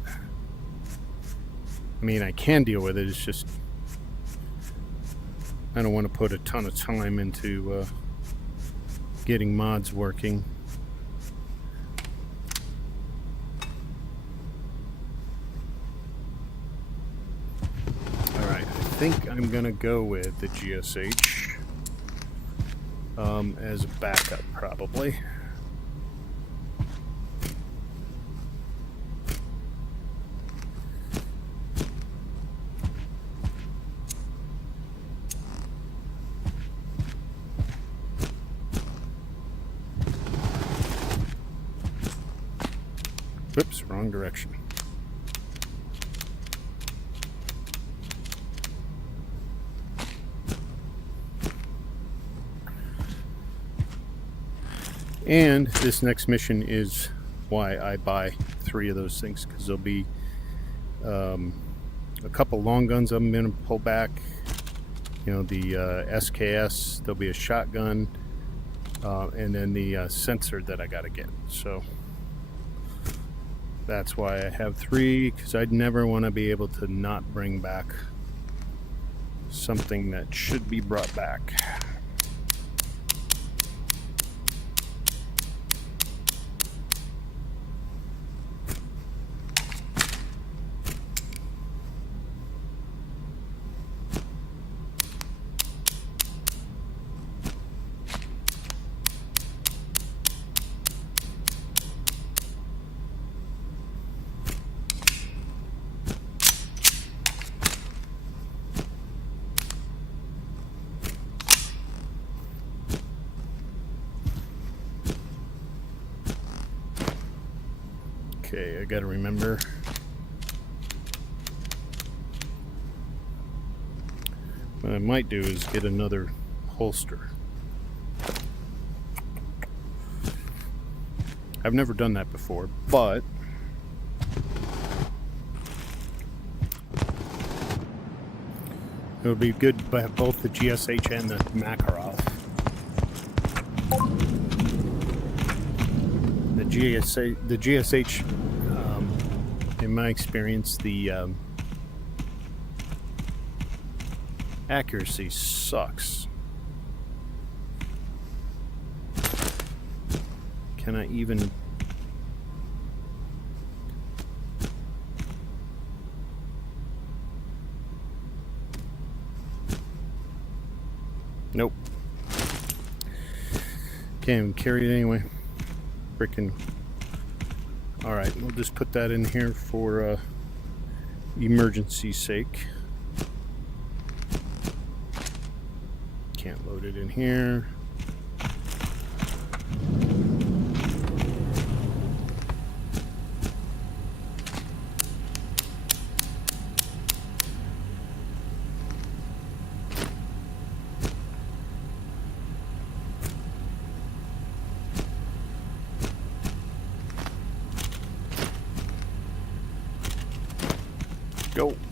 I mean, I can deal with it, it's just I don't want to put a ton of time into getting mods working. I think I'm gonna go with the GSH as a backup, probably. Whoops, wrong direction. And this next mission is why I buy 3 of those things, because there'll be a couple long guns I'm going to pull back. The SKS, there'll be a shotgun, and then the sensor that I got to get. So that's why I have 3, because I'd never want to be able to not bring back something that should be brought back. Okay, I gotta remember. What I might do is get another holster. I've never done that before, but it would be good to have both the GSH and the Makarov. The GSH, in my experience, the accuracy sucks. Can I even... Nope. Can't even carry it anyway. Freaking... Alright, we'll just put that in here for emergency's sake. Can't load it in here.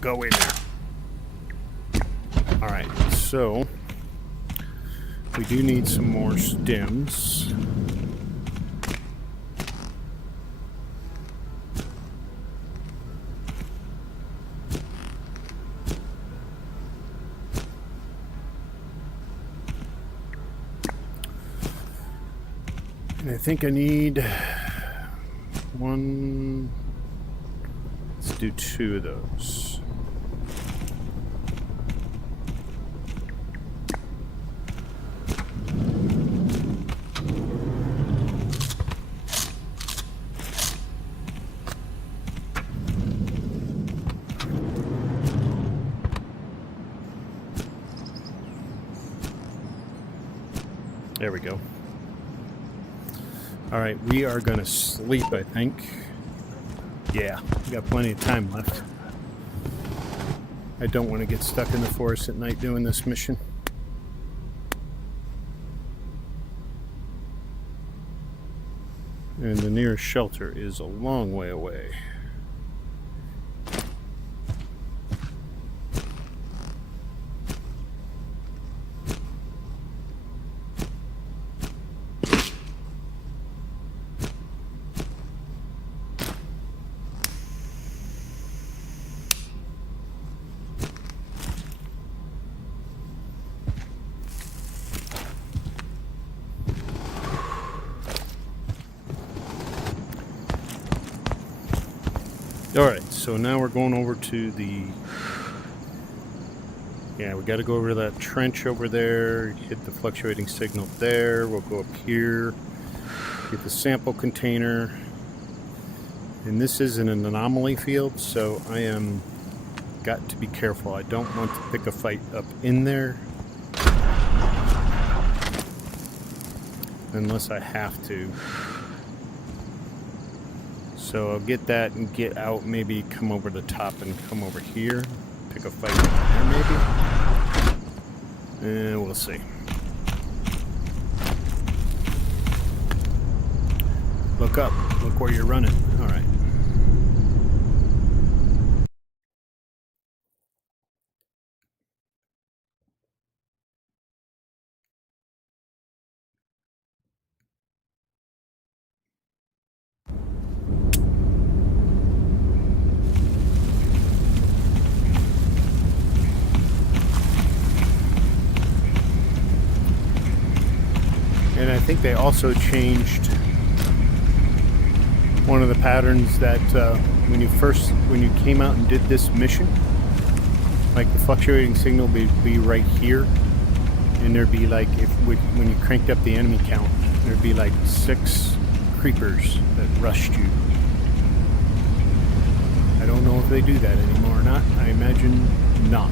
Go in there. Alright, so we do need some more stems. And I think I need one. Let's do 2 of those. There we go. All right, we are gonna sleep, I think. Yeah, we got plenty of time left. I don't want to get stuck in the forest at night doing this mission. And the nearest shelter is a long way away. Alright, so now we're going over to the... Yeah, we got to go over to that trench over there, hit the fluctuating signal there, we'll go up here, get the sample container, and this is an anomaly field, so I am got to be careful. I don't want to pick a fight up in there unless I have to. So I'll get that and get out, maybe come over the top and come over here, pick a fight there maybe. And we'll see. Look up, look where you're running. All right. think they also changed one of the patterns that when you came out and did this mission, like the fluctuating signal would be right here, and there'd be like when you cranked up the enemy count, there'd be like 6 creepers that rushed you. I don't know if they do that anymore or not. I imagine not.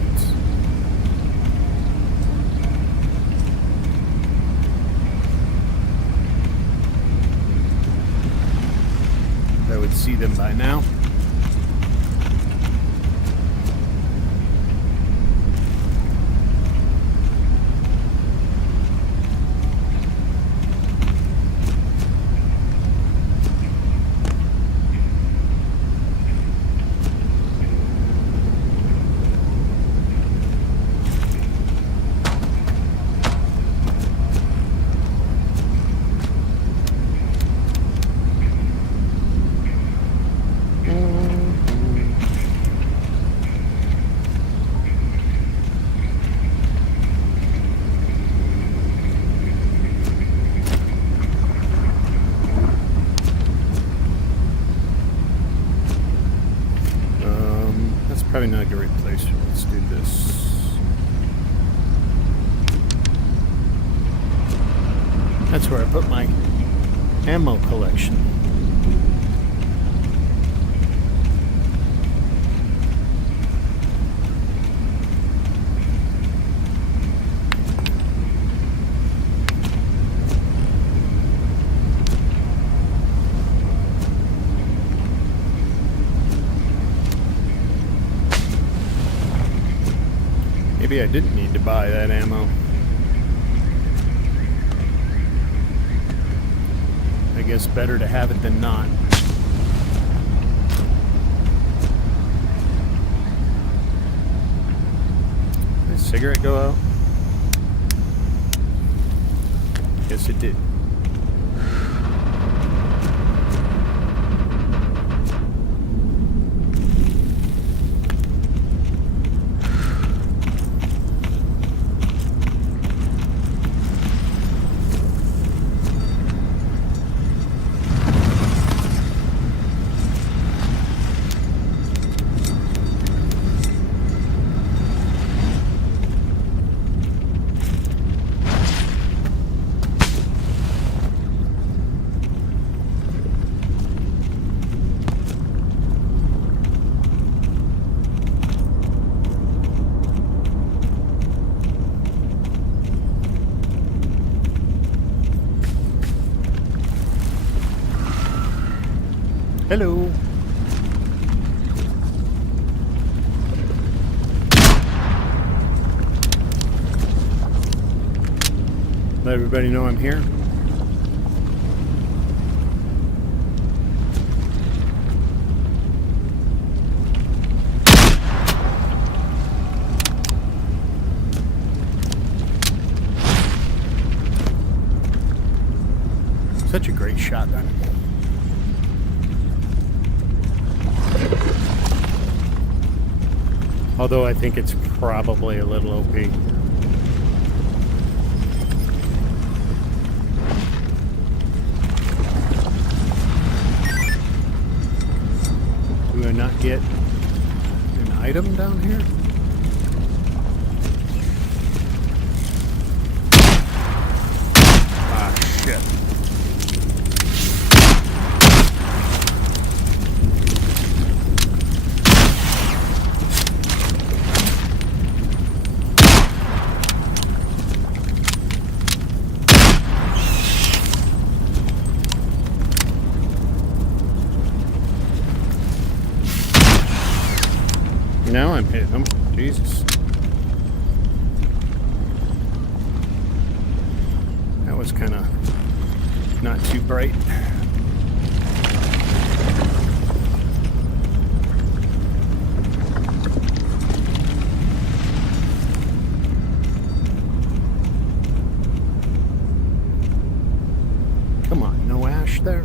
I would see them by now. Probably not a great place. Let's do this. That's where I put my ammo collection. Maybe I didn't need to buy that ammo. I guess better to have it than not. Did my cigarette go out? Guess it did. Hello. Let everybody know I'm here. Such a great shotgun. Although I think it's probably a little OP. Do I not get an item down here? Ah, shit. Now I'm hitting them. Jesus. That was kind of not too bright. Come on, no ash there.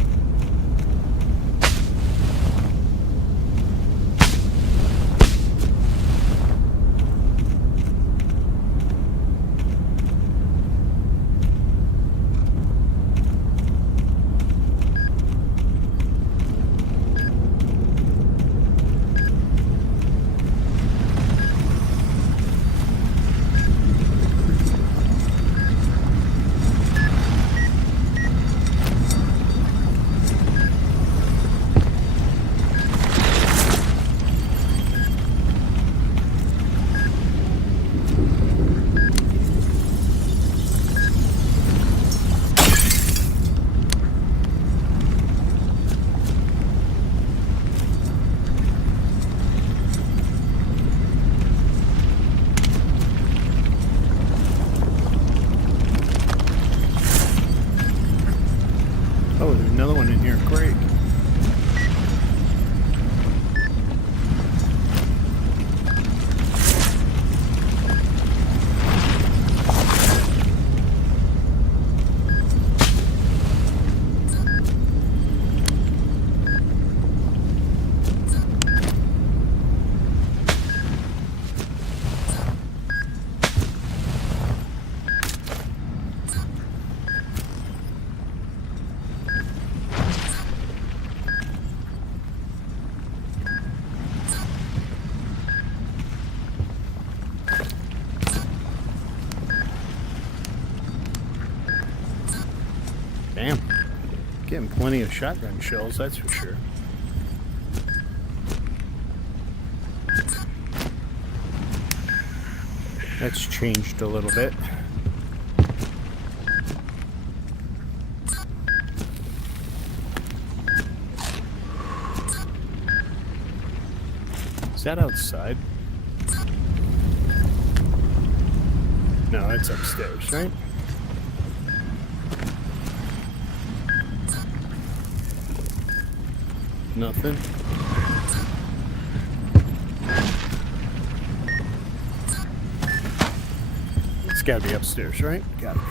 And plenty of shotgun shells, that's for sure. That's changed a little bit. Is that outside? No, it's upstairs, right? Nothing. It's gotta be upstairs, right? Gotta be.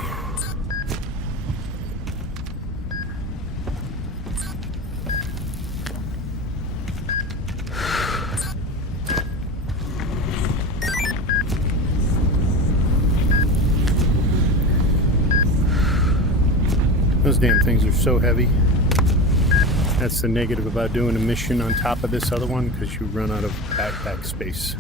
Those damn things are so heavy. That's the negative about doing a mission on top of this other one, because you run out of backpack space.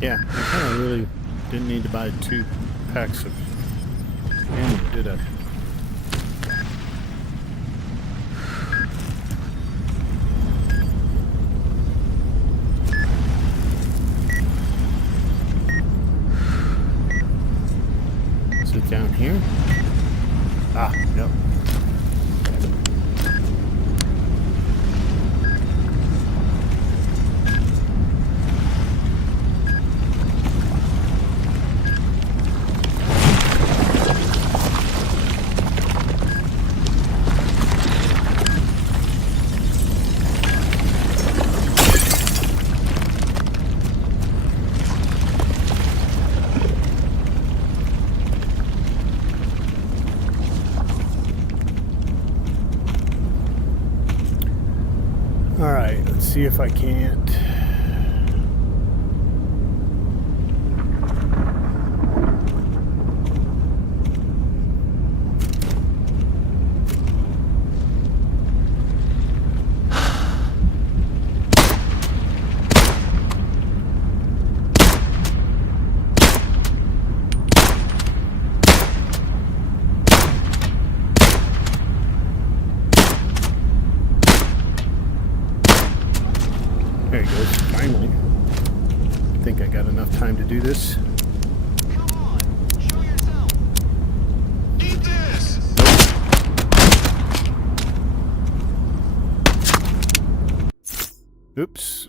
Yeah, I kind of really didn't need to buy 2 packs of ammo, did I? Is it down here? Ah, yep. Alright, let's see if I can't. There he goes, finally. I think I got enough time to do this. Come on, show yourself. Eat this. Oops.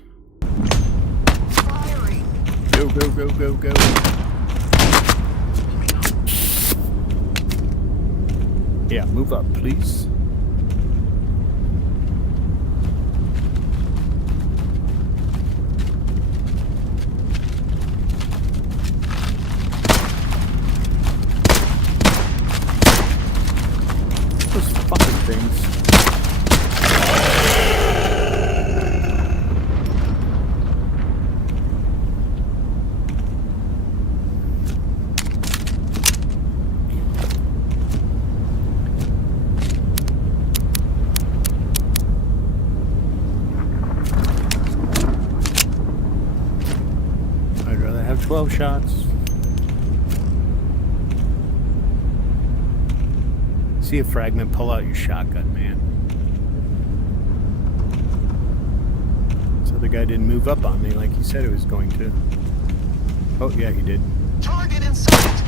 Firing. Go, go, go, go, go. Yeah, move up, please. Those fucking things. I'd rather have 12 shots. See a fragment, pull out your shotgun, man. This other guy didn't move up on me like he said he was going to. Oh, yeah, he did. Target in sight.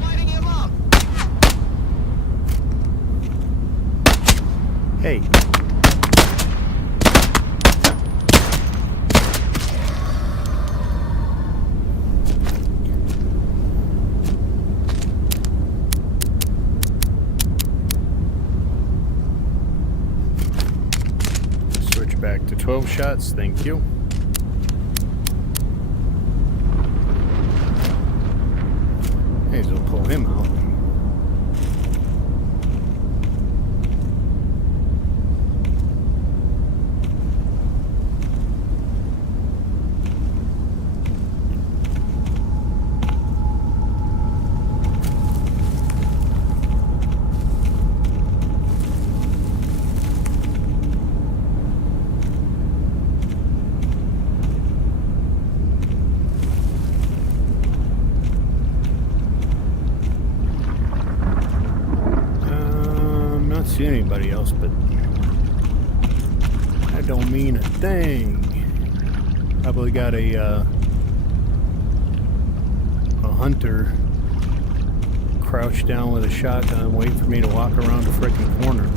Lighting him up. Hey. Switch back to 12 shots, thank you. May as well pull him out. not seeing anybody else, but that don't mean a thing. Probably got a hunter crouched down with a shotgun waiting for me to walk around the frickin' corner.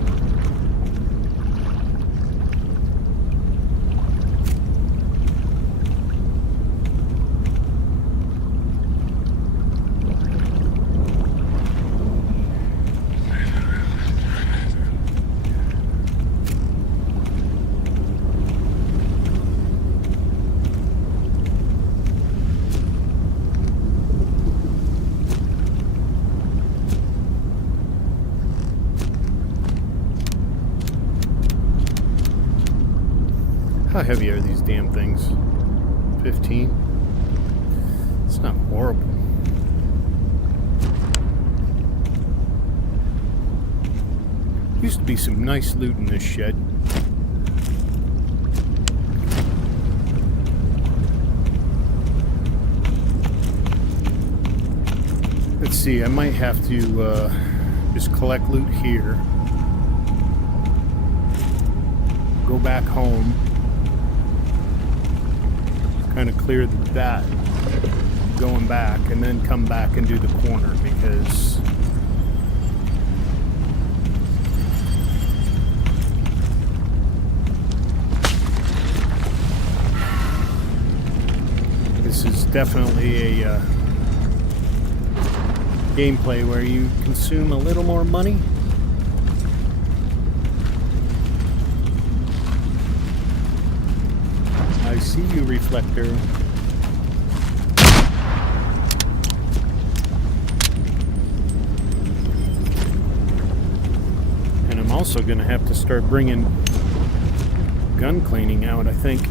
How heavy are these damn things? 15? It's not horrible. Used to be some nice loot in this shed. Let's see, I might have to just collect loot here. Go back home. Kind of clear that going back, and then come back and do the corner, because this is definitely a gameplay where you consume a little more money. I see you, Reflector. And I'm also going to have to start bringing gun cleaning out, I think.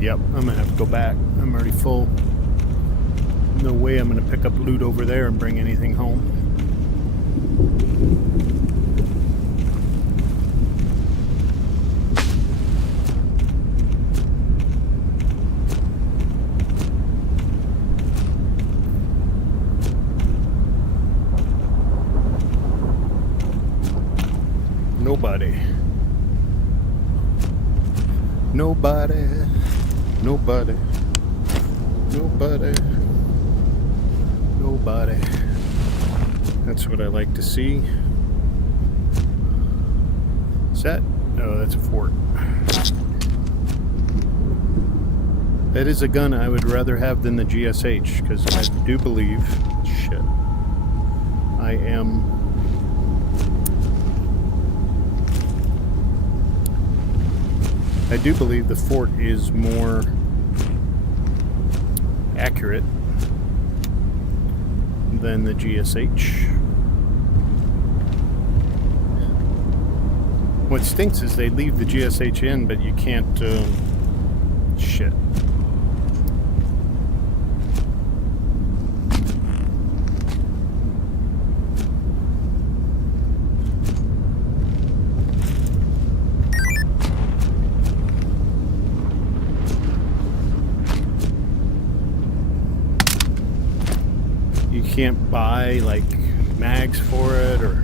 Yep, I'm gonna have to go back. I'm already full. No way I'm gonna pick up loot over there and bring anything home. Nobody. Nobody. Nobody. Nobody. Nobody. That's what I like to see. Is that? Oh, that's a fort. That is a gun I would rather have than the GSH, because I do believe... Shit. I am... I do believe the fort is more accurate than the GSH. What stinks is they leave the GSH in, but you can't... shit. Can't buy like mags for it or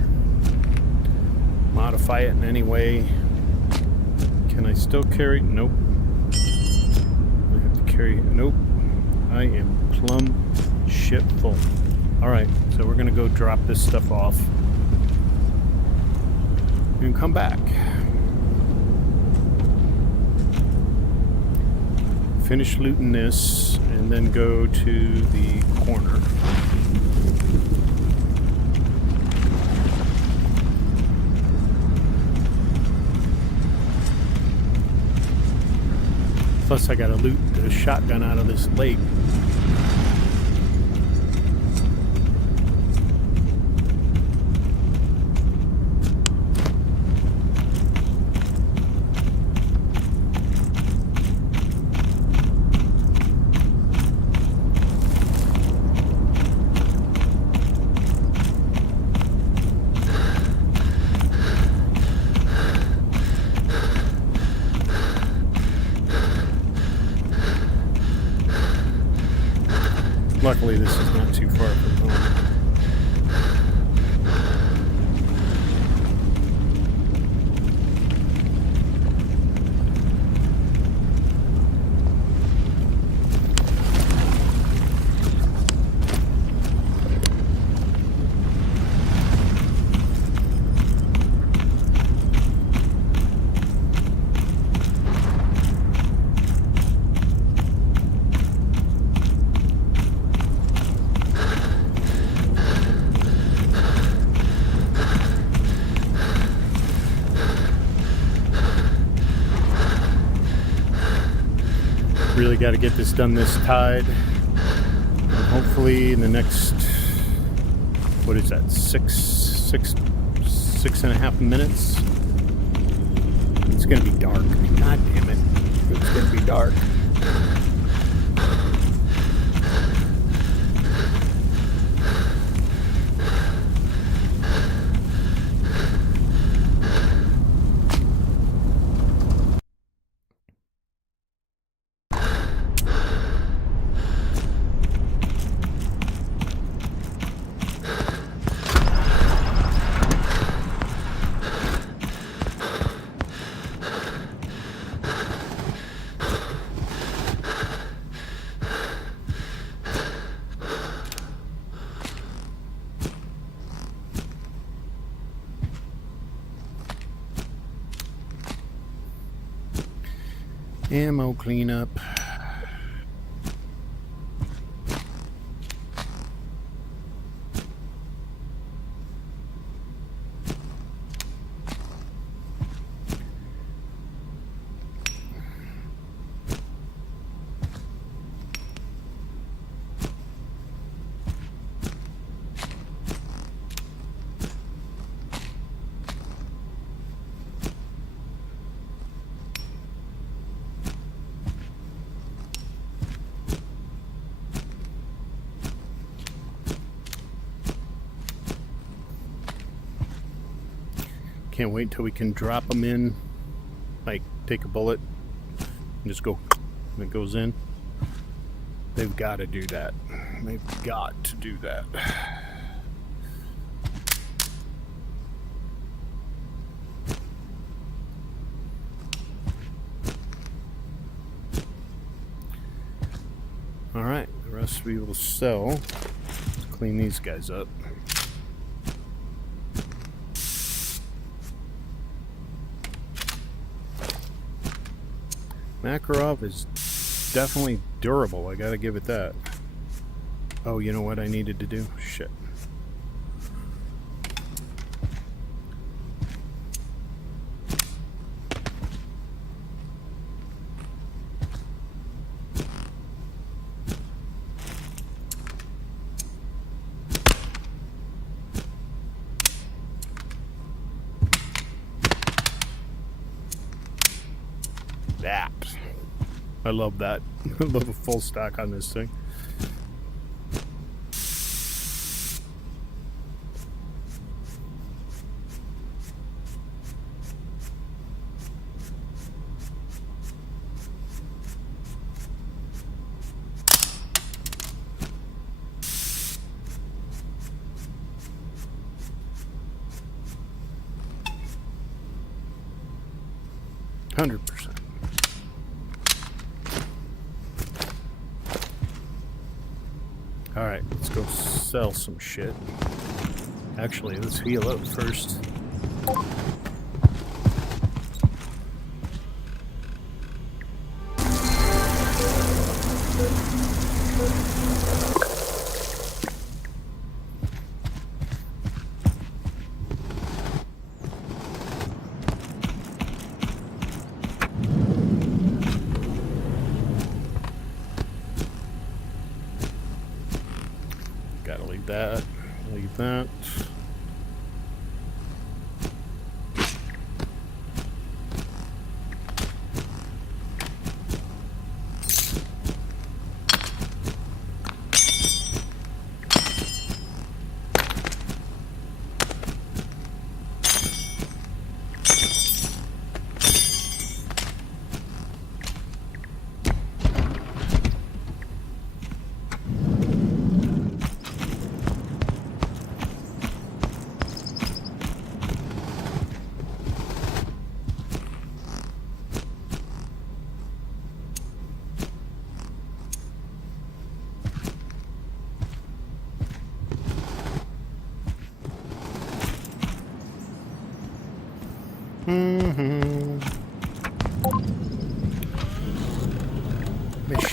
modify it in any way. Can I still carry? Nope. I have to carry. Nope. I am plumb shit full. Alright, so we're gonna go drop this stuff off and come back. Finish looting this and then go to the corner. Plus, I gotta loot the shotgun out of this lake. Luckily, this is not too far from home. Really got to get this done this tide. And hopefully in the next, what is that, six and a half minutes? It's going to be dark. God damn it. It's going to be dark. Ammo cleanup. Can't wait till we can drop them in, like take a bullet and just go, and it goes in. They've got to do that. They've got to do that. All right, the rest we will sell. Let's clean these guys up. Makarov is definitely durable. I gotta give it that. Oh, you know what I needed to do? Shit. That. I love that. I love a full stock on this thing. %. Alright, let's go sell some shit. Actually, let's heal up first. Gotta leave that. Leave that.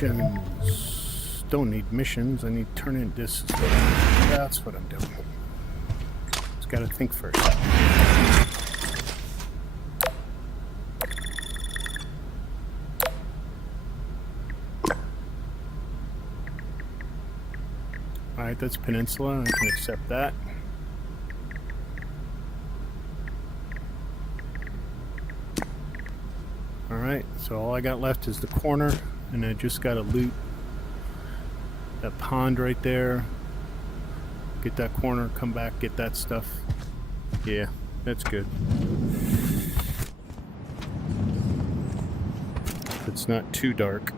missions. Don't need missions. I need turn-in discs. That's what I'm doing. Just gotta think first. Alright, that's Peninsula. I can accept that. Alright, so all I got left is the corner, and I just gotta loot that pond right there. Get that corner, come back, get that stuff. Yeah, that's good. It's not too dark.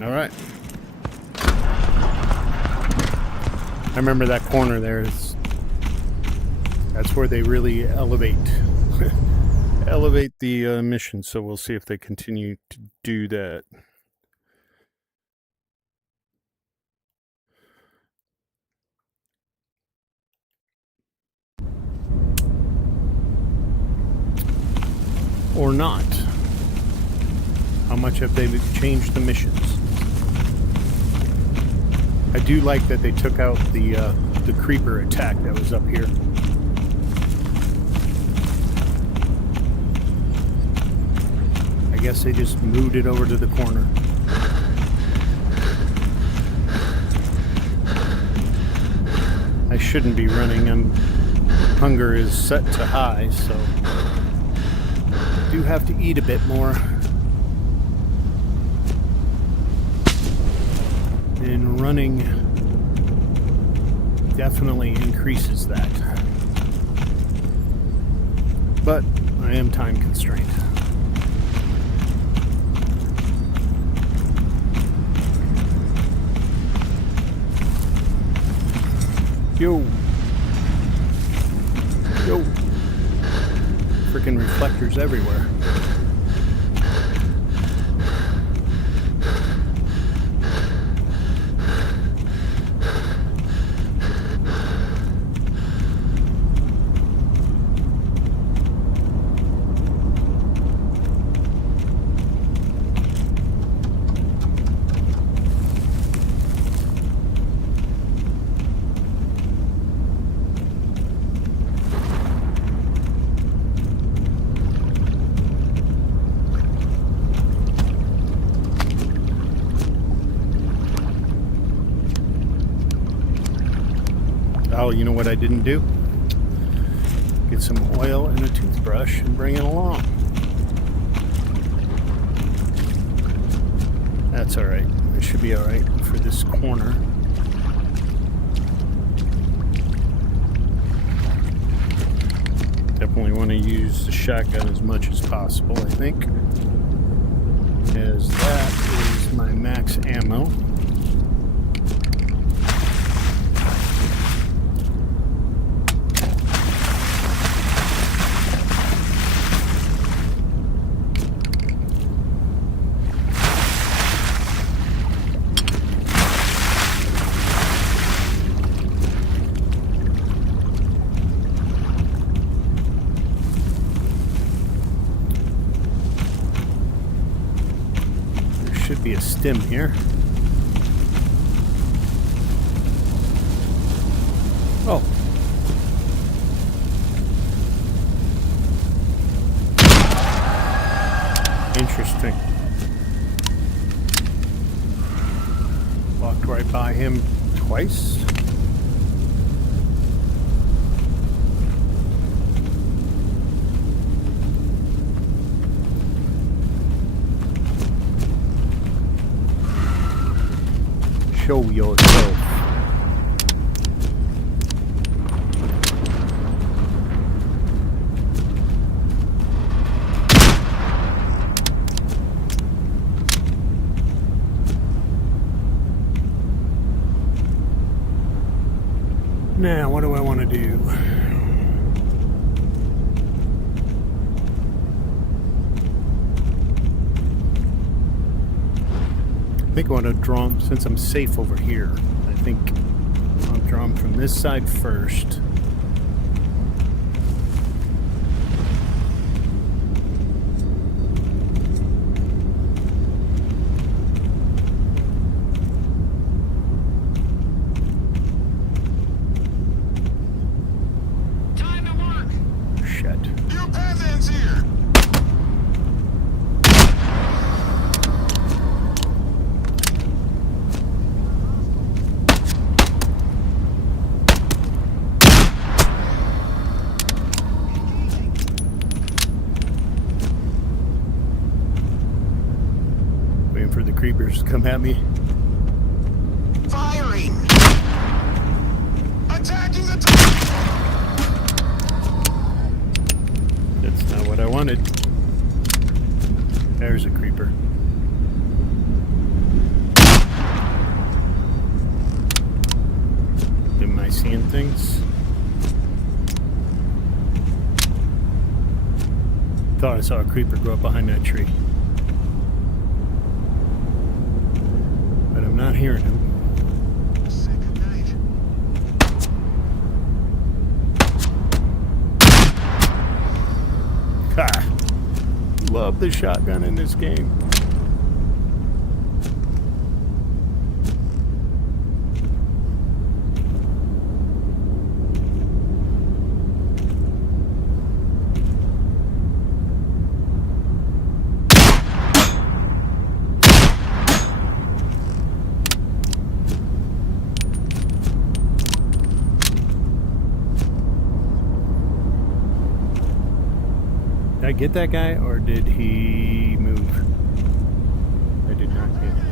All right. I remember that corner there. That's where they really elevate the mission. So we'll see if they continue to do that. Or not. How much have they changed the missions? I do like that they took out the creeper attack that was up here. I guess they just moved it over to the corner. I shouldn't be running. Hunger is set to high, so I do have to eat a bit more. And running definitely increases that. But I am time constrained. Yo! Yo! Freaking reflectors everywhere. Oh, you know what I didn't do? Get some oil and a toothbrush and bring it along. That's alright. It should be alright for this corner. Definitely want to use the shotgun as much as possible, I think. As that is my max ammo. Should be a stim here. Oh. Interesting. Walked right by him twice. Show yourself. Now, what do I want to do? I think I want to draw, since I'm safe over here, I think draw him from this side first. Time to work. Shit. Your path ends here. Waiting for the creepers to come at me. Firing. Attacking the top. That's not what I wanted. There's a creeper. Am I seeing things? Thought I saw a creeper go up behind that tree. But I'm not hearing him. Say goodnight. Ha! Love the shotgun in this game. Did I get that guy, or did he move? I did not get him.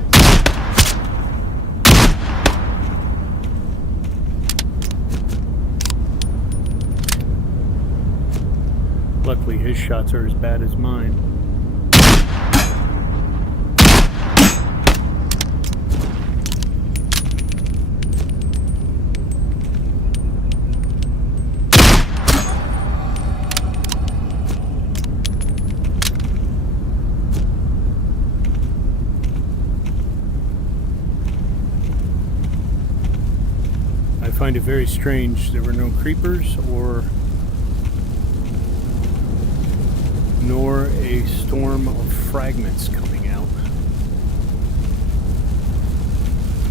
Luckily, his shots are as bad as mine. I find it very strange there were no creepers nor a storm of fragments coming out.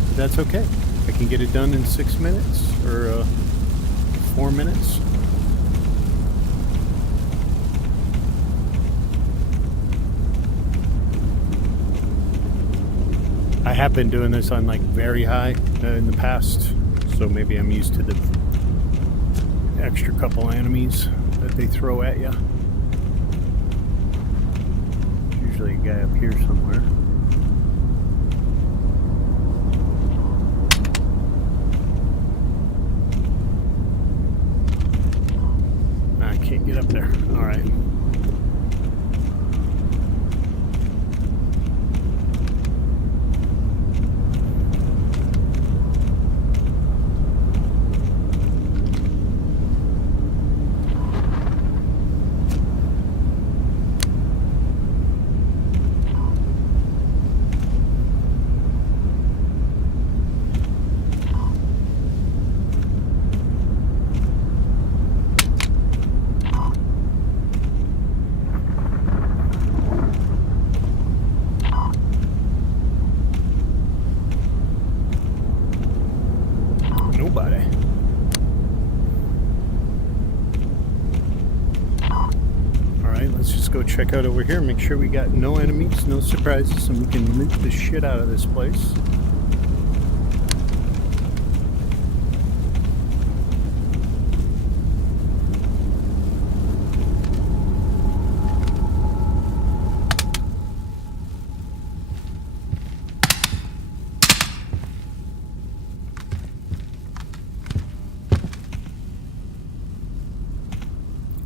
But that's okay. I can get it done in 6 minutes or 4 minutes. I have been doing this on like very high in the past. So maybe I'm used to the extra couple enemies that they throw at you. Usually a guy up here somewhere. I can't get up there. All right. Nobody. Alright, let's just go check out over here, make sure we got no enemies, no surprises, and we can loot the shit out of this place.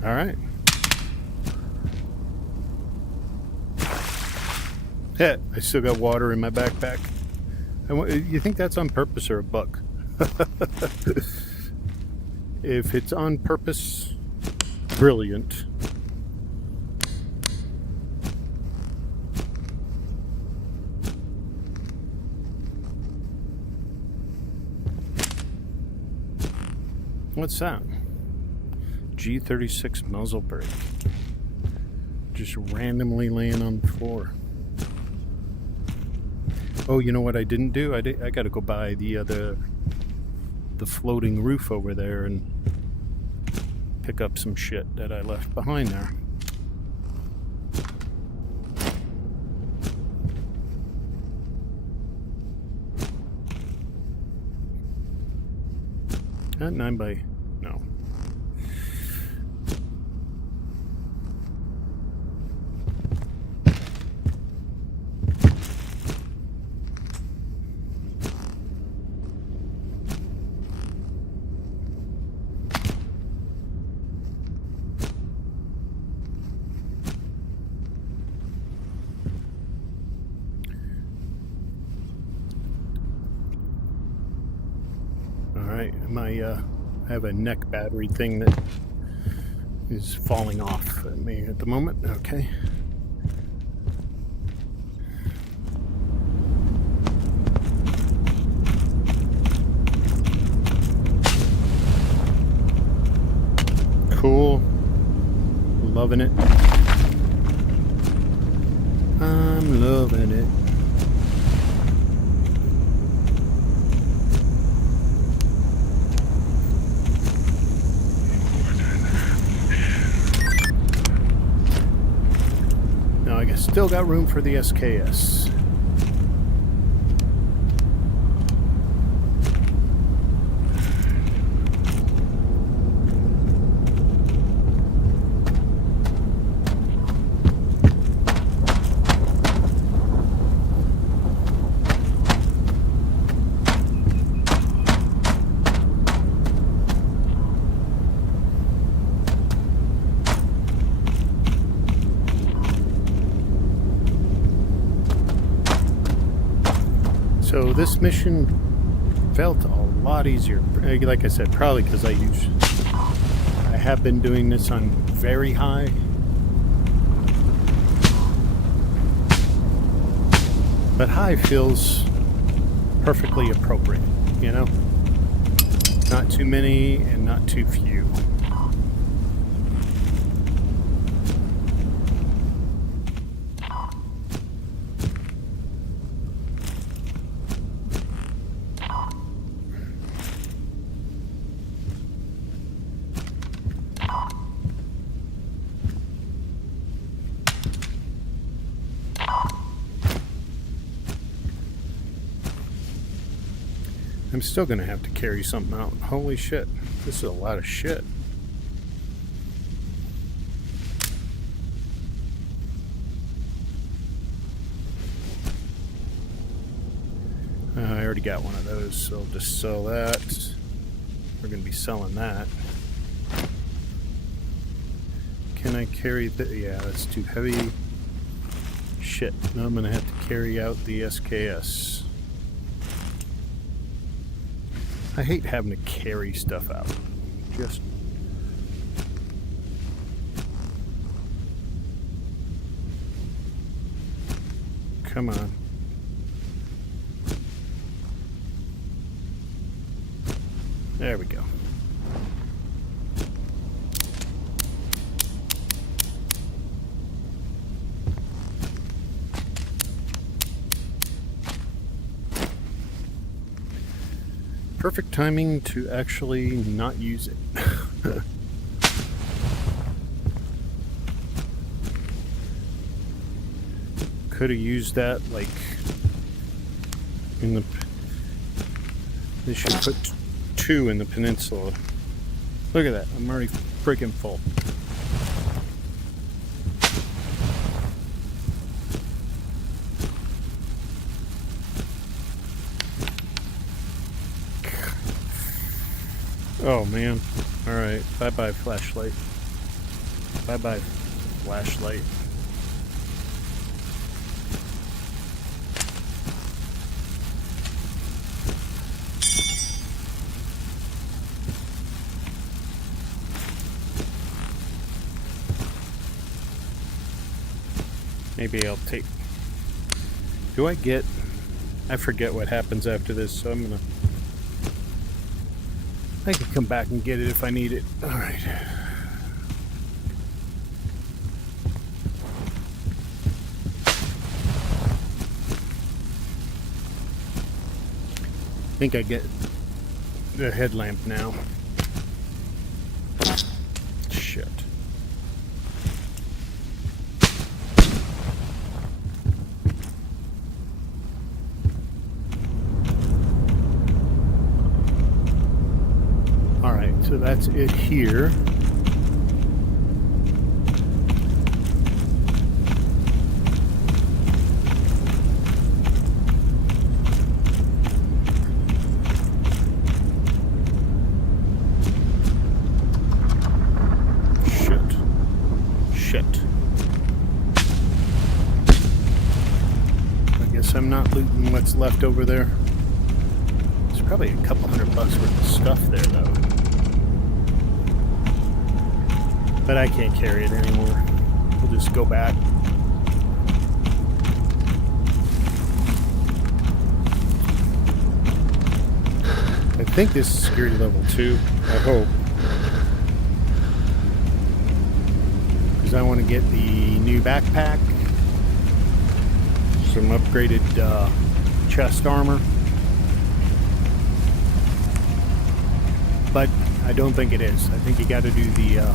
All right. Yeah, I still got water in my backpack. You think that's on purpose or a bug? If it's on purpose, brilliant. What's that? G36 muzzle brake. Just randomly laying on the floor. Oh, you know what I didn't do? I got to go by the floating roof over there and pick up some shit that I left behind there. Not 9 by... no. Alright, I have a neck battery thing that is falling off at me at the moment. Okay. Cool. Loving it. I'm loving it. Now I still got room for the SKS. So this mission felt a lot easier. Like I said, probably because I have been doing this on very high. But high feels perfectly appropriate, you know? Not too many and not too few. I'm still gonna have to carry something out. Holy shit, this is a lot of shit. I already got one of those, so I'll just sell that. We're gonna be selling that. Can I carry the... yeah, that's too heavy. Shit, now I'm gonna have to carry out the SKS. I hate having to carry stuff out. Just... come on. There we go. Perfect timing to actually not use it. Could have used that like in the... they should put 2 in the peninsula. Look at that, I'm already freaking full. Oh man. Alright, bye-bye flashlight. Bye-bye flashlight. Maybe I'll take... do I get... I forget what happens after this, so I'm gonna... I can come back and get it if I need it. All right. I think I get the headlamp now. Shit. All right, so that's it here. I'm not looting what's left over there. There's probably a couple $100 worth of stuff there, though. But I can't carry it anymore. We'll just go back. I think this is security level 2. I hope. Because I want to get the new backpack. Some upgraded chest armor, but I don't think it is. I think you got to do the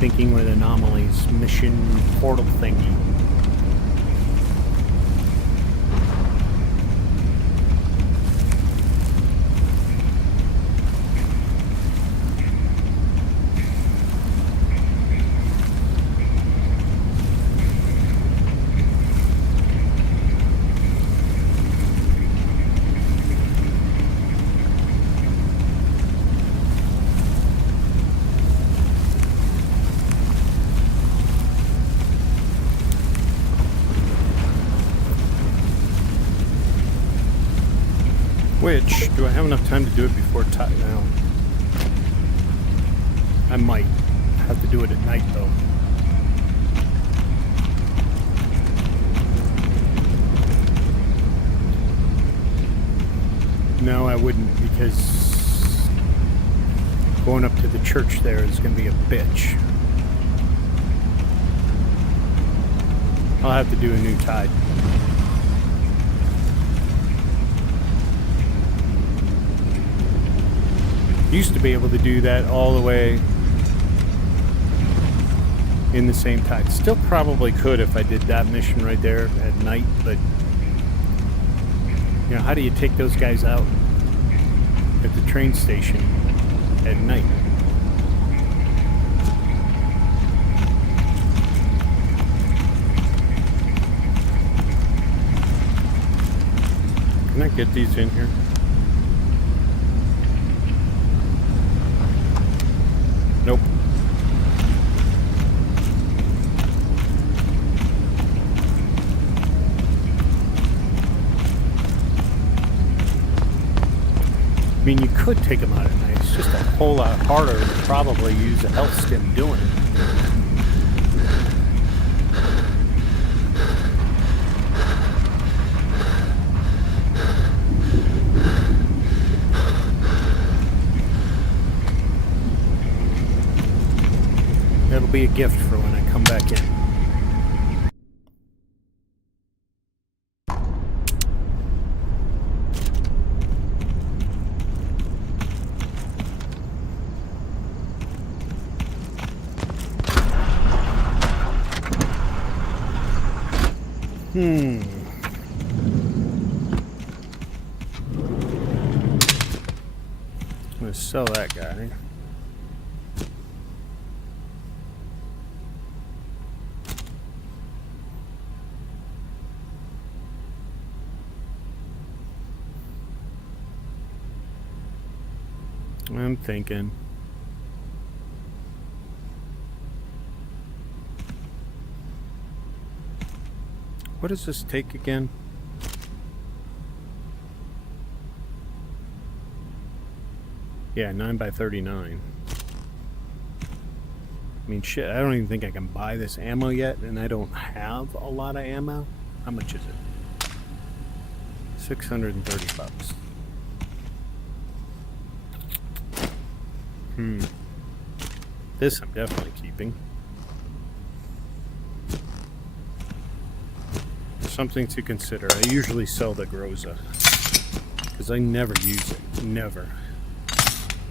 thinking with anomalies mission portal thingy. Which, do I have enough time to do it before now? I might have to do it at night, though. No, I wouldn't, because going up to the church there is going to be a bitch. I'll have to do a new tide. Used to be able to do that all the way in the same tide. Still probably could if I did that mission right there at night, but you know, how do you take those guys out at the train station at night? Can I get these in here? Nope. I mean, you could take them out at night. It's just a whole lot harder to probably use a health stim doing it. That'll be a gift for when I come back in. I'm gonna sell that guy. I'm thinking. What does this take again? Yeah, 9 by 39. I mean, shit, I don't even think I can buy this ammo yet, and I don't have a lot of ammo. How much is it? $630. This I'm definitely keeping. Something to consider. I usually sell the Groza because I never use it. Never.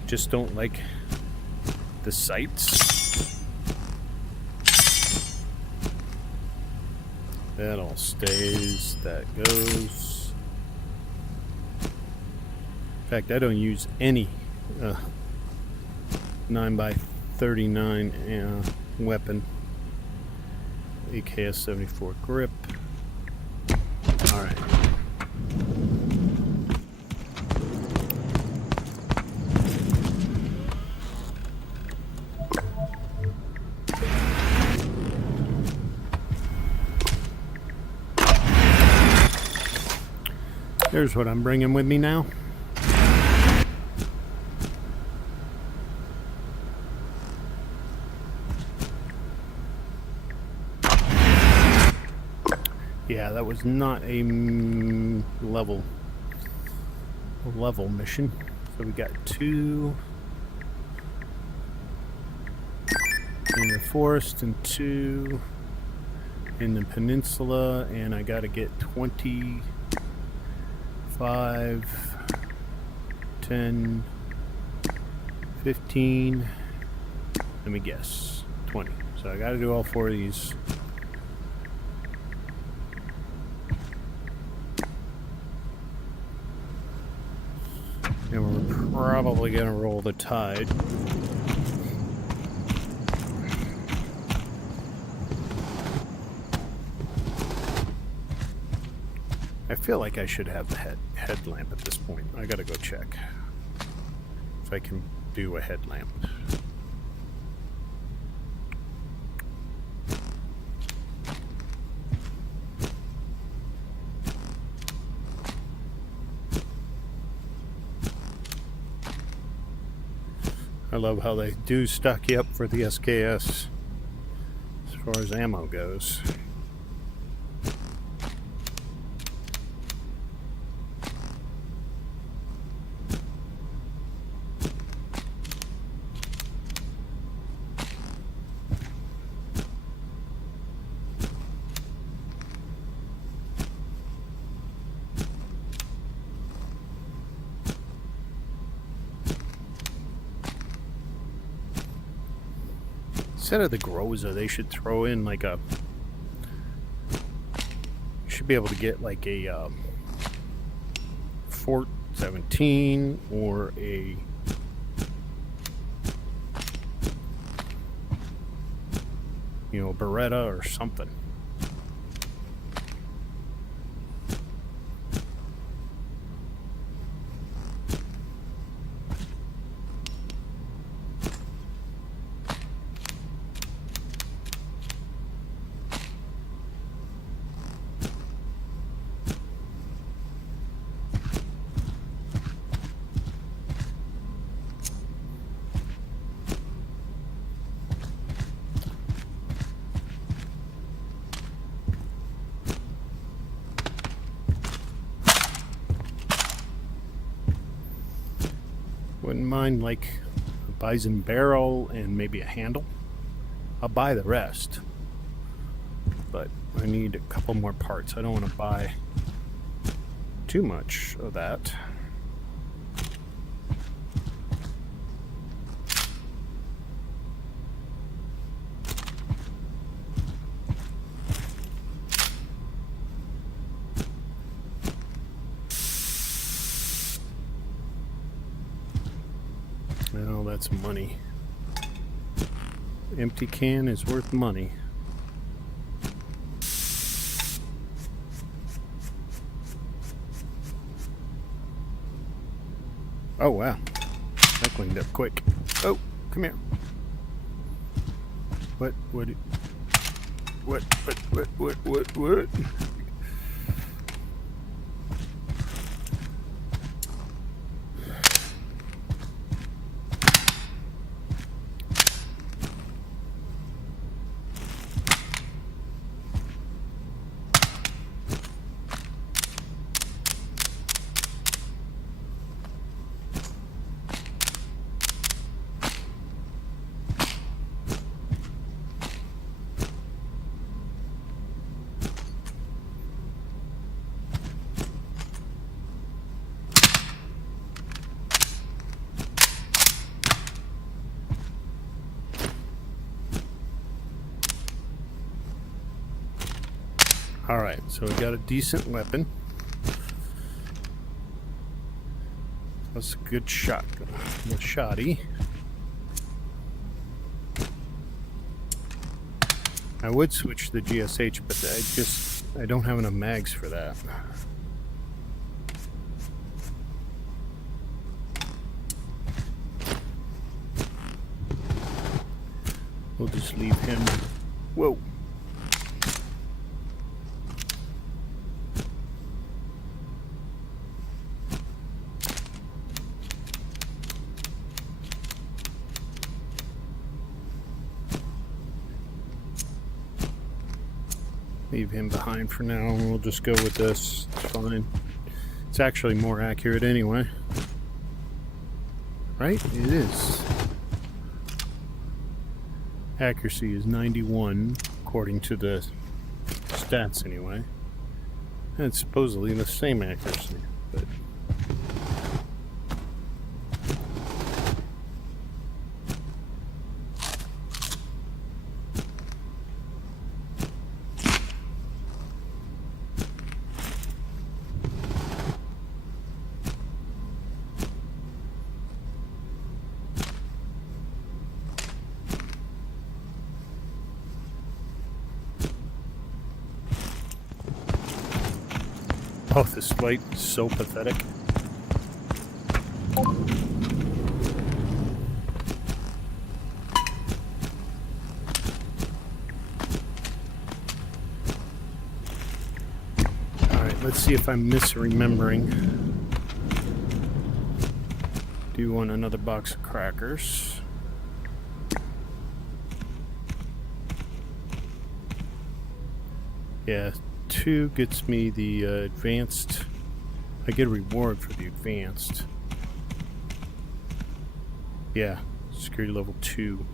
Just don't like the sights. That all stays. That goes. In fact, I don't use any 9x39 weapon. AKS-74 grip. All right. There's what I'm bringing with me now. Yeah, that was not a level mission. So we got 2 in the forest and 2 in the peninsula, and I got to get 25, 10, 15, let me guess, 20. So I got to do all 4 of these. And we're probably going to roll the tide. I feel like I should have the headlamp at this point. I gotta go check if I can do a headlamp. I love how they do stock you up for the SKS as far as ammo goes. Instead of the Groza, they should throw in like a... You should be able to get like a Fort 17 or a... Beretta or something. Wouldn't mind like a bison barrel and maybe a handle. I'll buy the rest, but I need a couple more parts. I don't want to buy too much of that. Well, that's money. Empty can is worth money. Oh wow, that cleaned up quick. Oh, come here. What? Alright, so we got a decent weapon. That's a good shot. A shotty. I would switch to the GSH, but I don't have enough mags for that. We'll just leave him. Whoa. Leave him behind for now, and we'll just go with this. It's fine. It's actually more accurate anyway. Right? It is. Accuracy is 91, according to the stats anyway. And it's supposedly the same accuracy, but... Oh, this fight is so pathetic. Alright, let's see if I'm misremembering. Do you want another box of crackers? Yeah. 2 gets me the advanced. I get a reward for the advanced. Yeah, security level 2.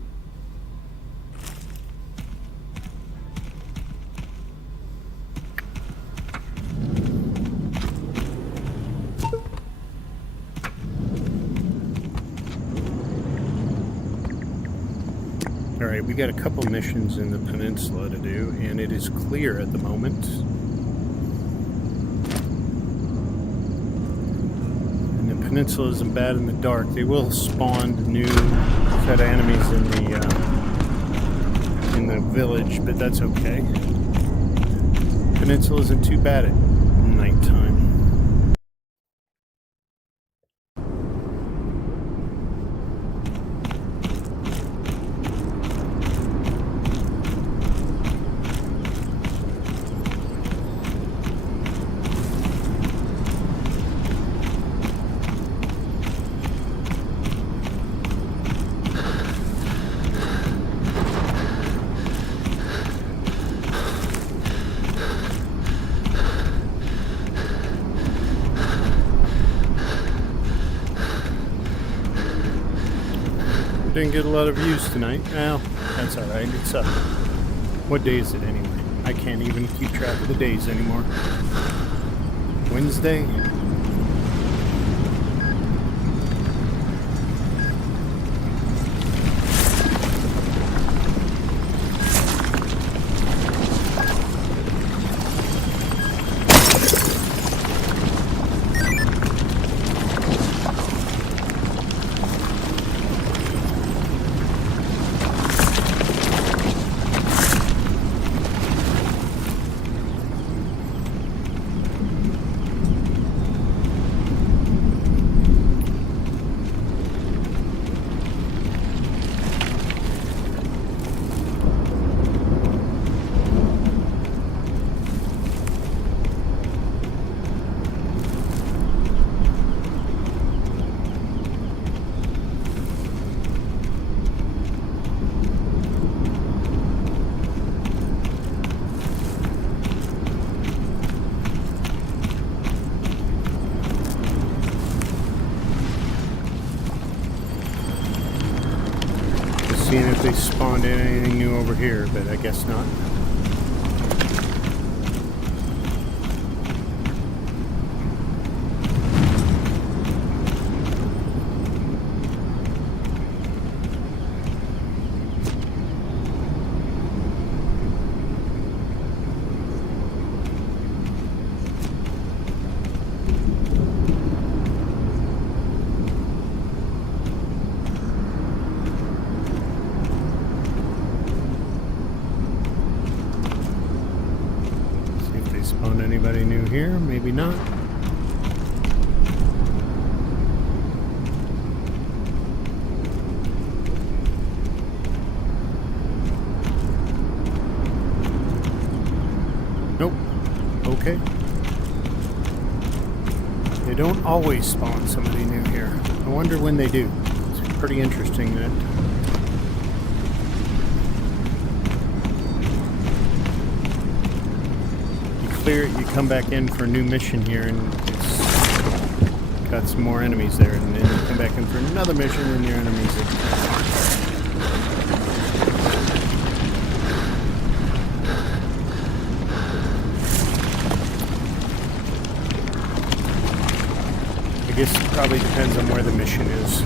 Alright, we got a couple missions in the peninsula to do, and it is clear at the moment. And the peninsula isn't bad in the dark. They will spawn new set of enemies in the village, but that's okay. Peninsula isn't too bad at nighttime. Didn't get a lot of views tonight. Well, that's alright. It's up. What day is it anyway? I can't even keep track of the days anymore. Wednesday? Seeing if they spawned in anything new over here, but I guess not. found anybody new here. Maybe not. Nope. Okay. They don't always spawn somebody new here. I wonder when they do. It's pretty interesting that. You clear it, you come back in for a new mission here, and it's got some more enemies there, and then you come back in for another mission, and your enemies are. I guess it probably depends on where the mission is.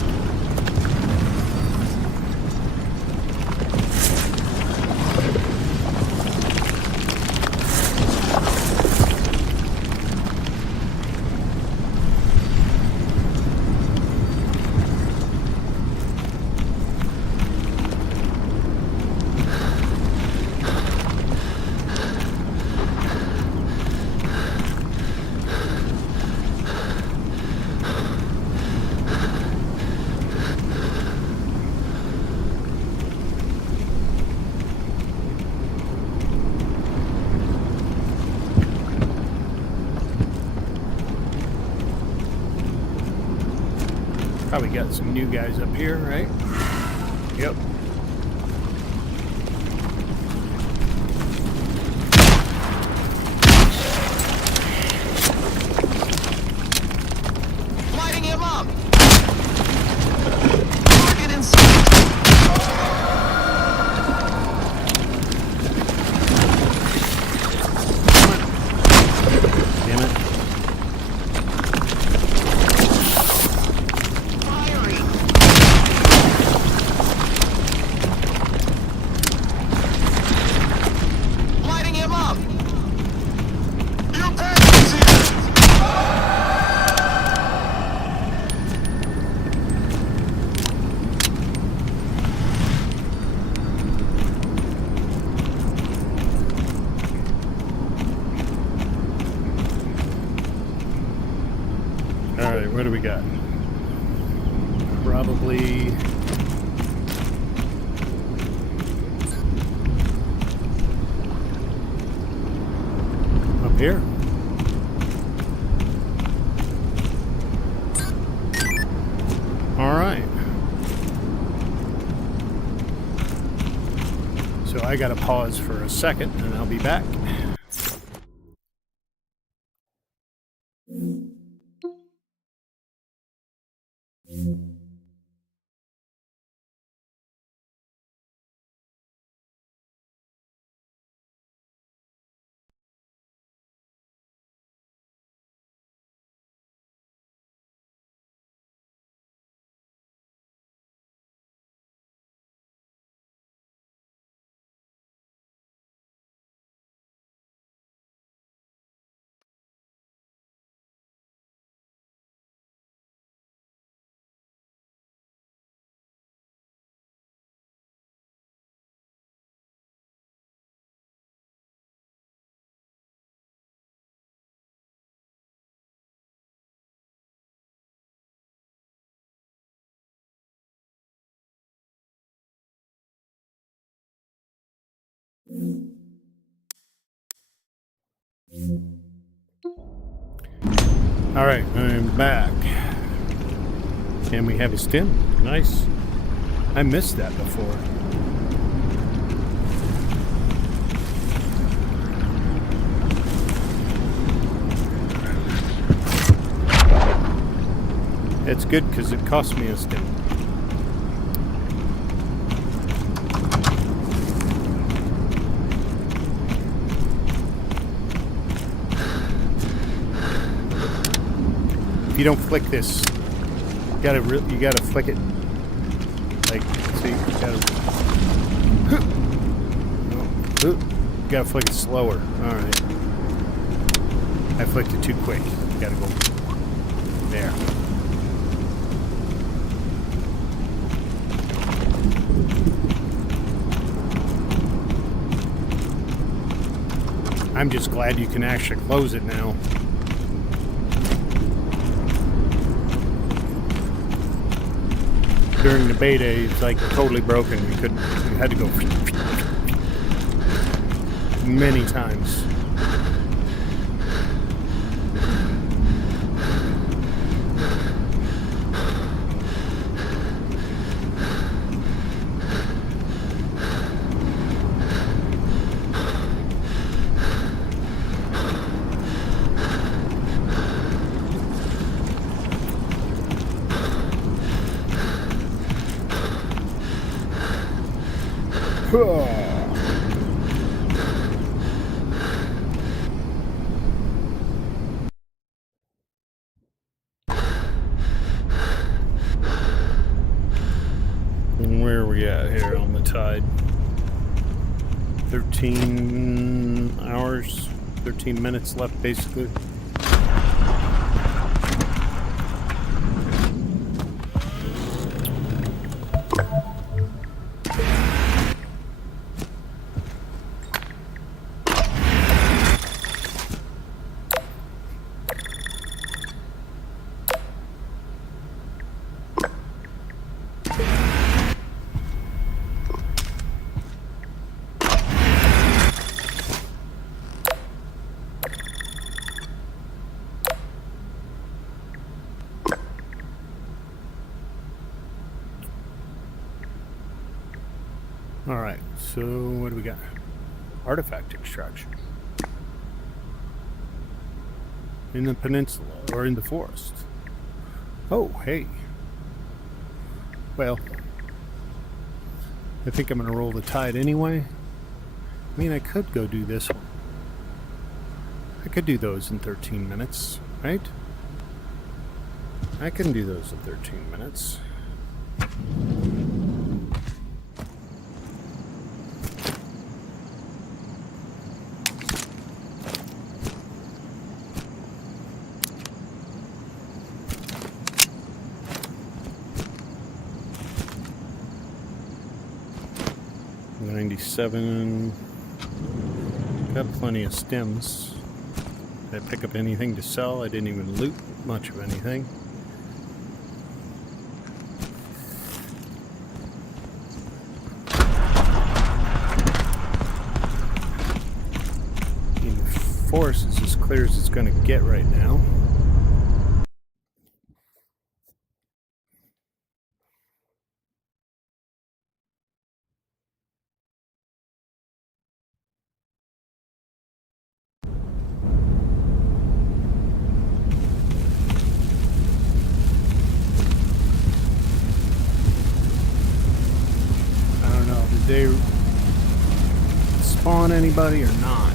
Probably got some new guys up here, right? Yep. Lighting him up! Target in sight! Damn it. Firing! Lighting him up! Your package is here! Alright, what do we got? Probably. Up here. Alright. So I gotta pause for a second and I'll be back. Alright, I'm back. And we have a stim. Nice. I missed that before. It's good because it cost me a stim. If you don't flick this, you gotta flick it. Like, see, you gotta flick it slower. All right, I flicked it too quick. You gotta go there. I'm just glad you can actually close it now. During the beta, it's like totally broken. You had to go many times. Where are we at here on the tide? 13 hours, 13 minutes left basically. Alright, so what do we got? Artifact extraction. In the peninsula, or in the forest. Oh, hey. Well, I think I'm going to roll the tide anyway. I mean, I could go do this one. I could do those in 13 minutes, right? I can do those in 13 minutes. $97. Got plenty of stems. Did I pick up anything to sell? I didn't even loot much of anything. The forest is as clear as it's going to get right now. Did they spawn anybody or not?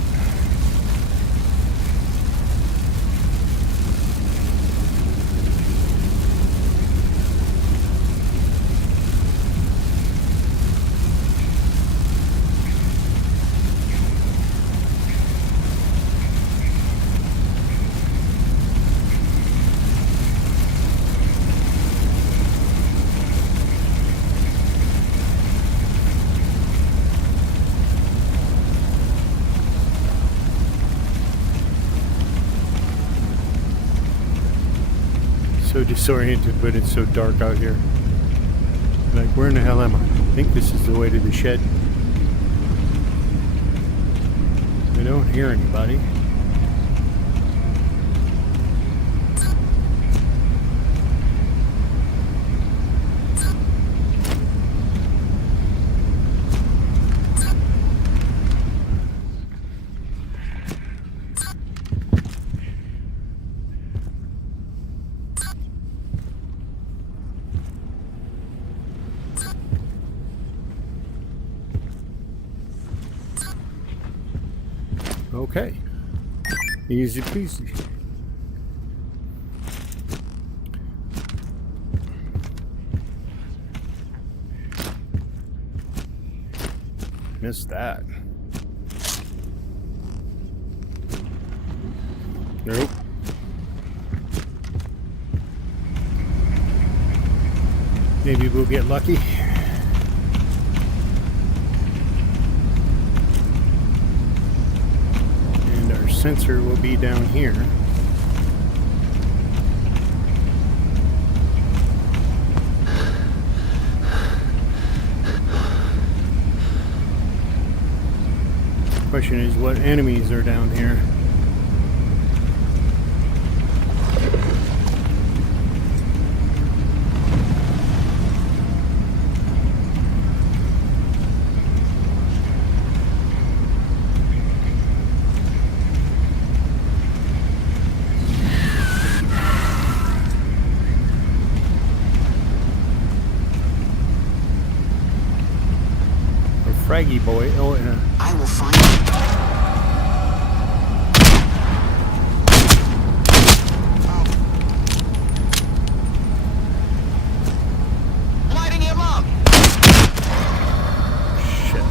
So disoriented, but it's so dark out here. Like, where in the hell am I? I think this is the way to the shed. I don't hear anybody. Okay. Easy peasy. Missed that. Nope. Maybe we'll get lucky. sensor will be down here. Question is, what enemies are down here? Fraggy boy. Oh, yeah. I will find you. Lighting him up. Shit.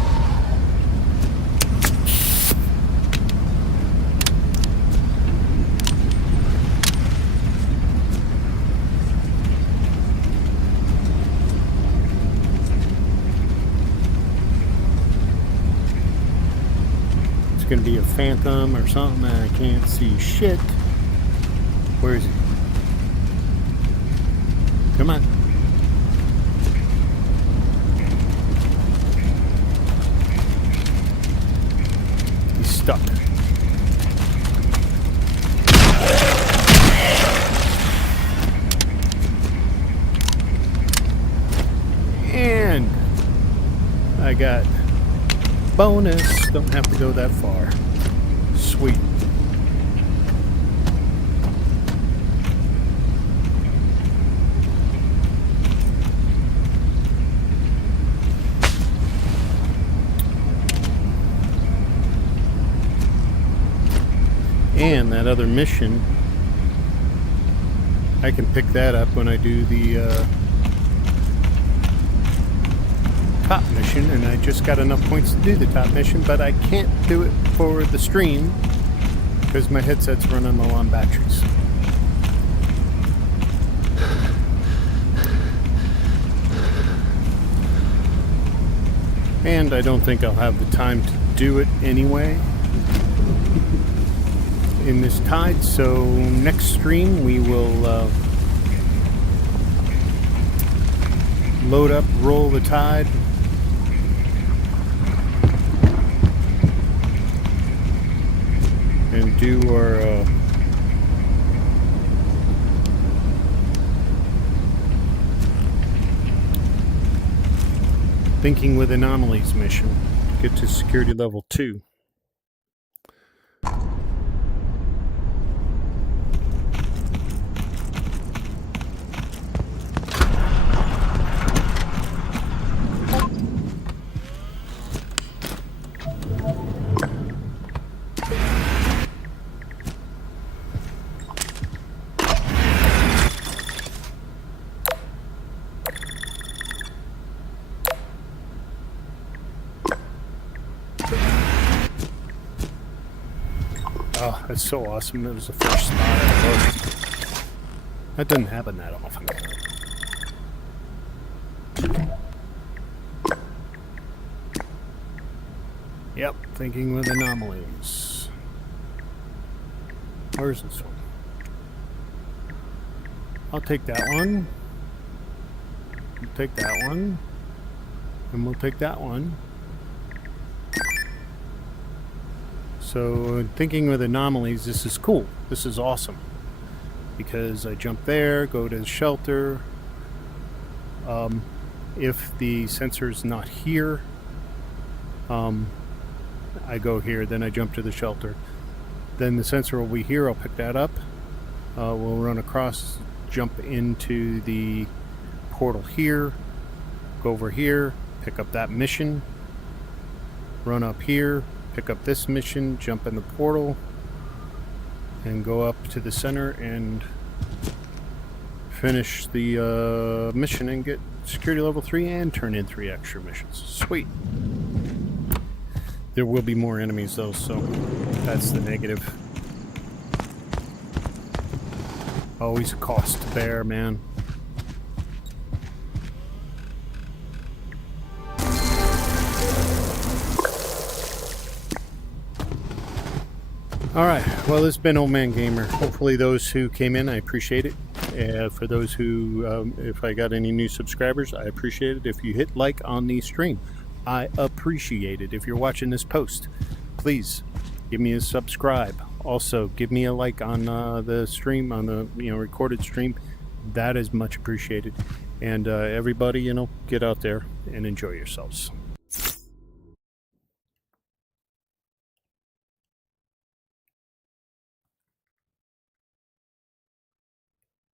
Gonna be a phantom or something. I can't see shit. Where is he? Come on. He's stuck. And I got bonus. Don't have to go that far. Sweet. And that other mission, I can pick that up when I do the top mission, and I just got enough points to do the top mission, but I can't do it for the stream because my headset's running low on batteries. And I don't think I'll have the time to do it anyway in this tide, so next stream we will load up, roll the tide, and do our Thinking with Anomalies mission. Get to security level 2. Oh, that's so awesome. That was the first spot I looked. That doesn't happen that often. Yep, Thinking with Anomalies. Where's this one? I'll take that one. We'll take that one. And we'll take that one. So, Thinking with Anomalies, this is cool. This is awesome. Because I jump there, go to the shelter. If the sensor's not here, I go here, then I jump to the shelter. Then the sensor will be here, I'll pick that up. We'll run across, jump into the portal here, go over here, pick up that mission, run up here, pick up this mission, jump in the portal, and go up to the center and finish the mission and get security level 3 and turn in 3 extra missions. Sweet. There will be more enemies though, so that's the negative. Always a cost to bear, man. All right. Well, it's been Old Man Gamer. Hopefully, those who came in, I appreciate it. For those who, if I got any new subscribers, I appreciate it. If you hit like on the stream, I appreciate it. If you're watching this post, please give me a subscribe. Also, give me a like on the stream, on the recorded stream. That is much appreciated. And everybody, get out there and enjoy yourselves.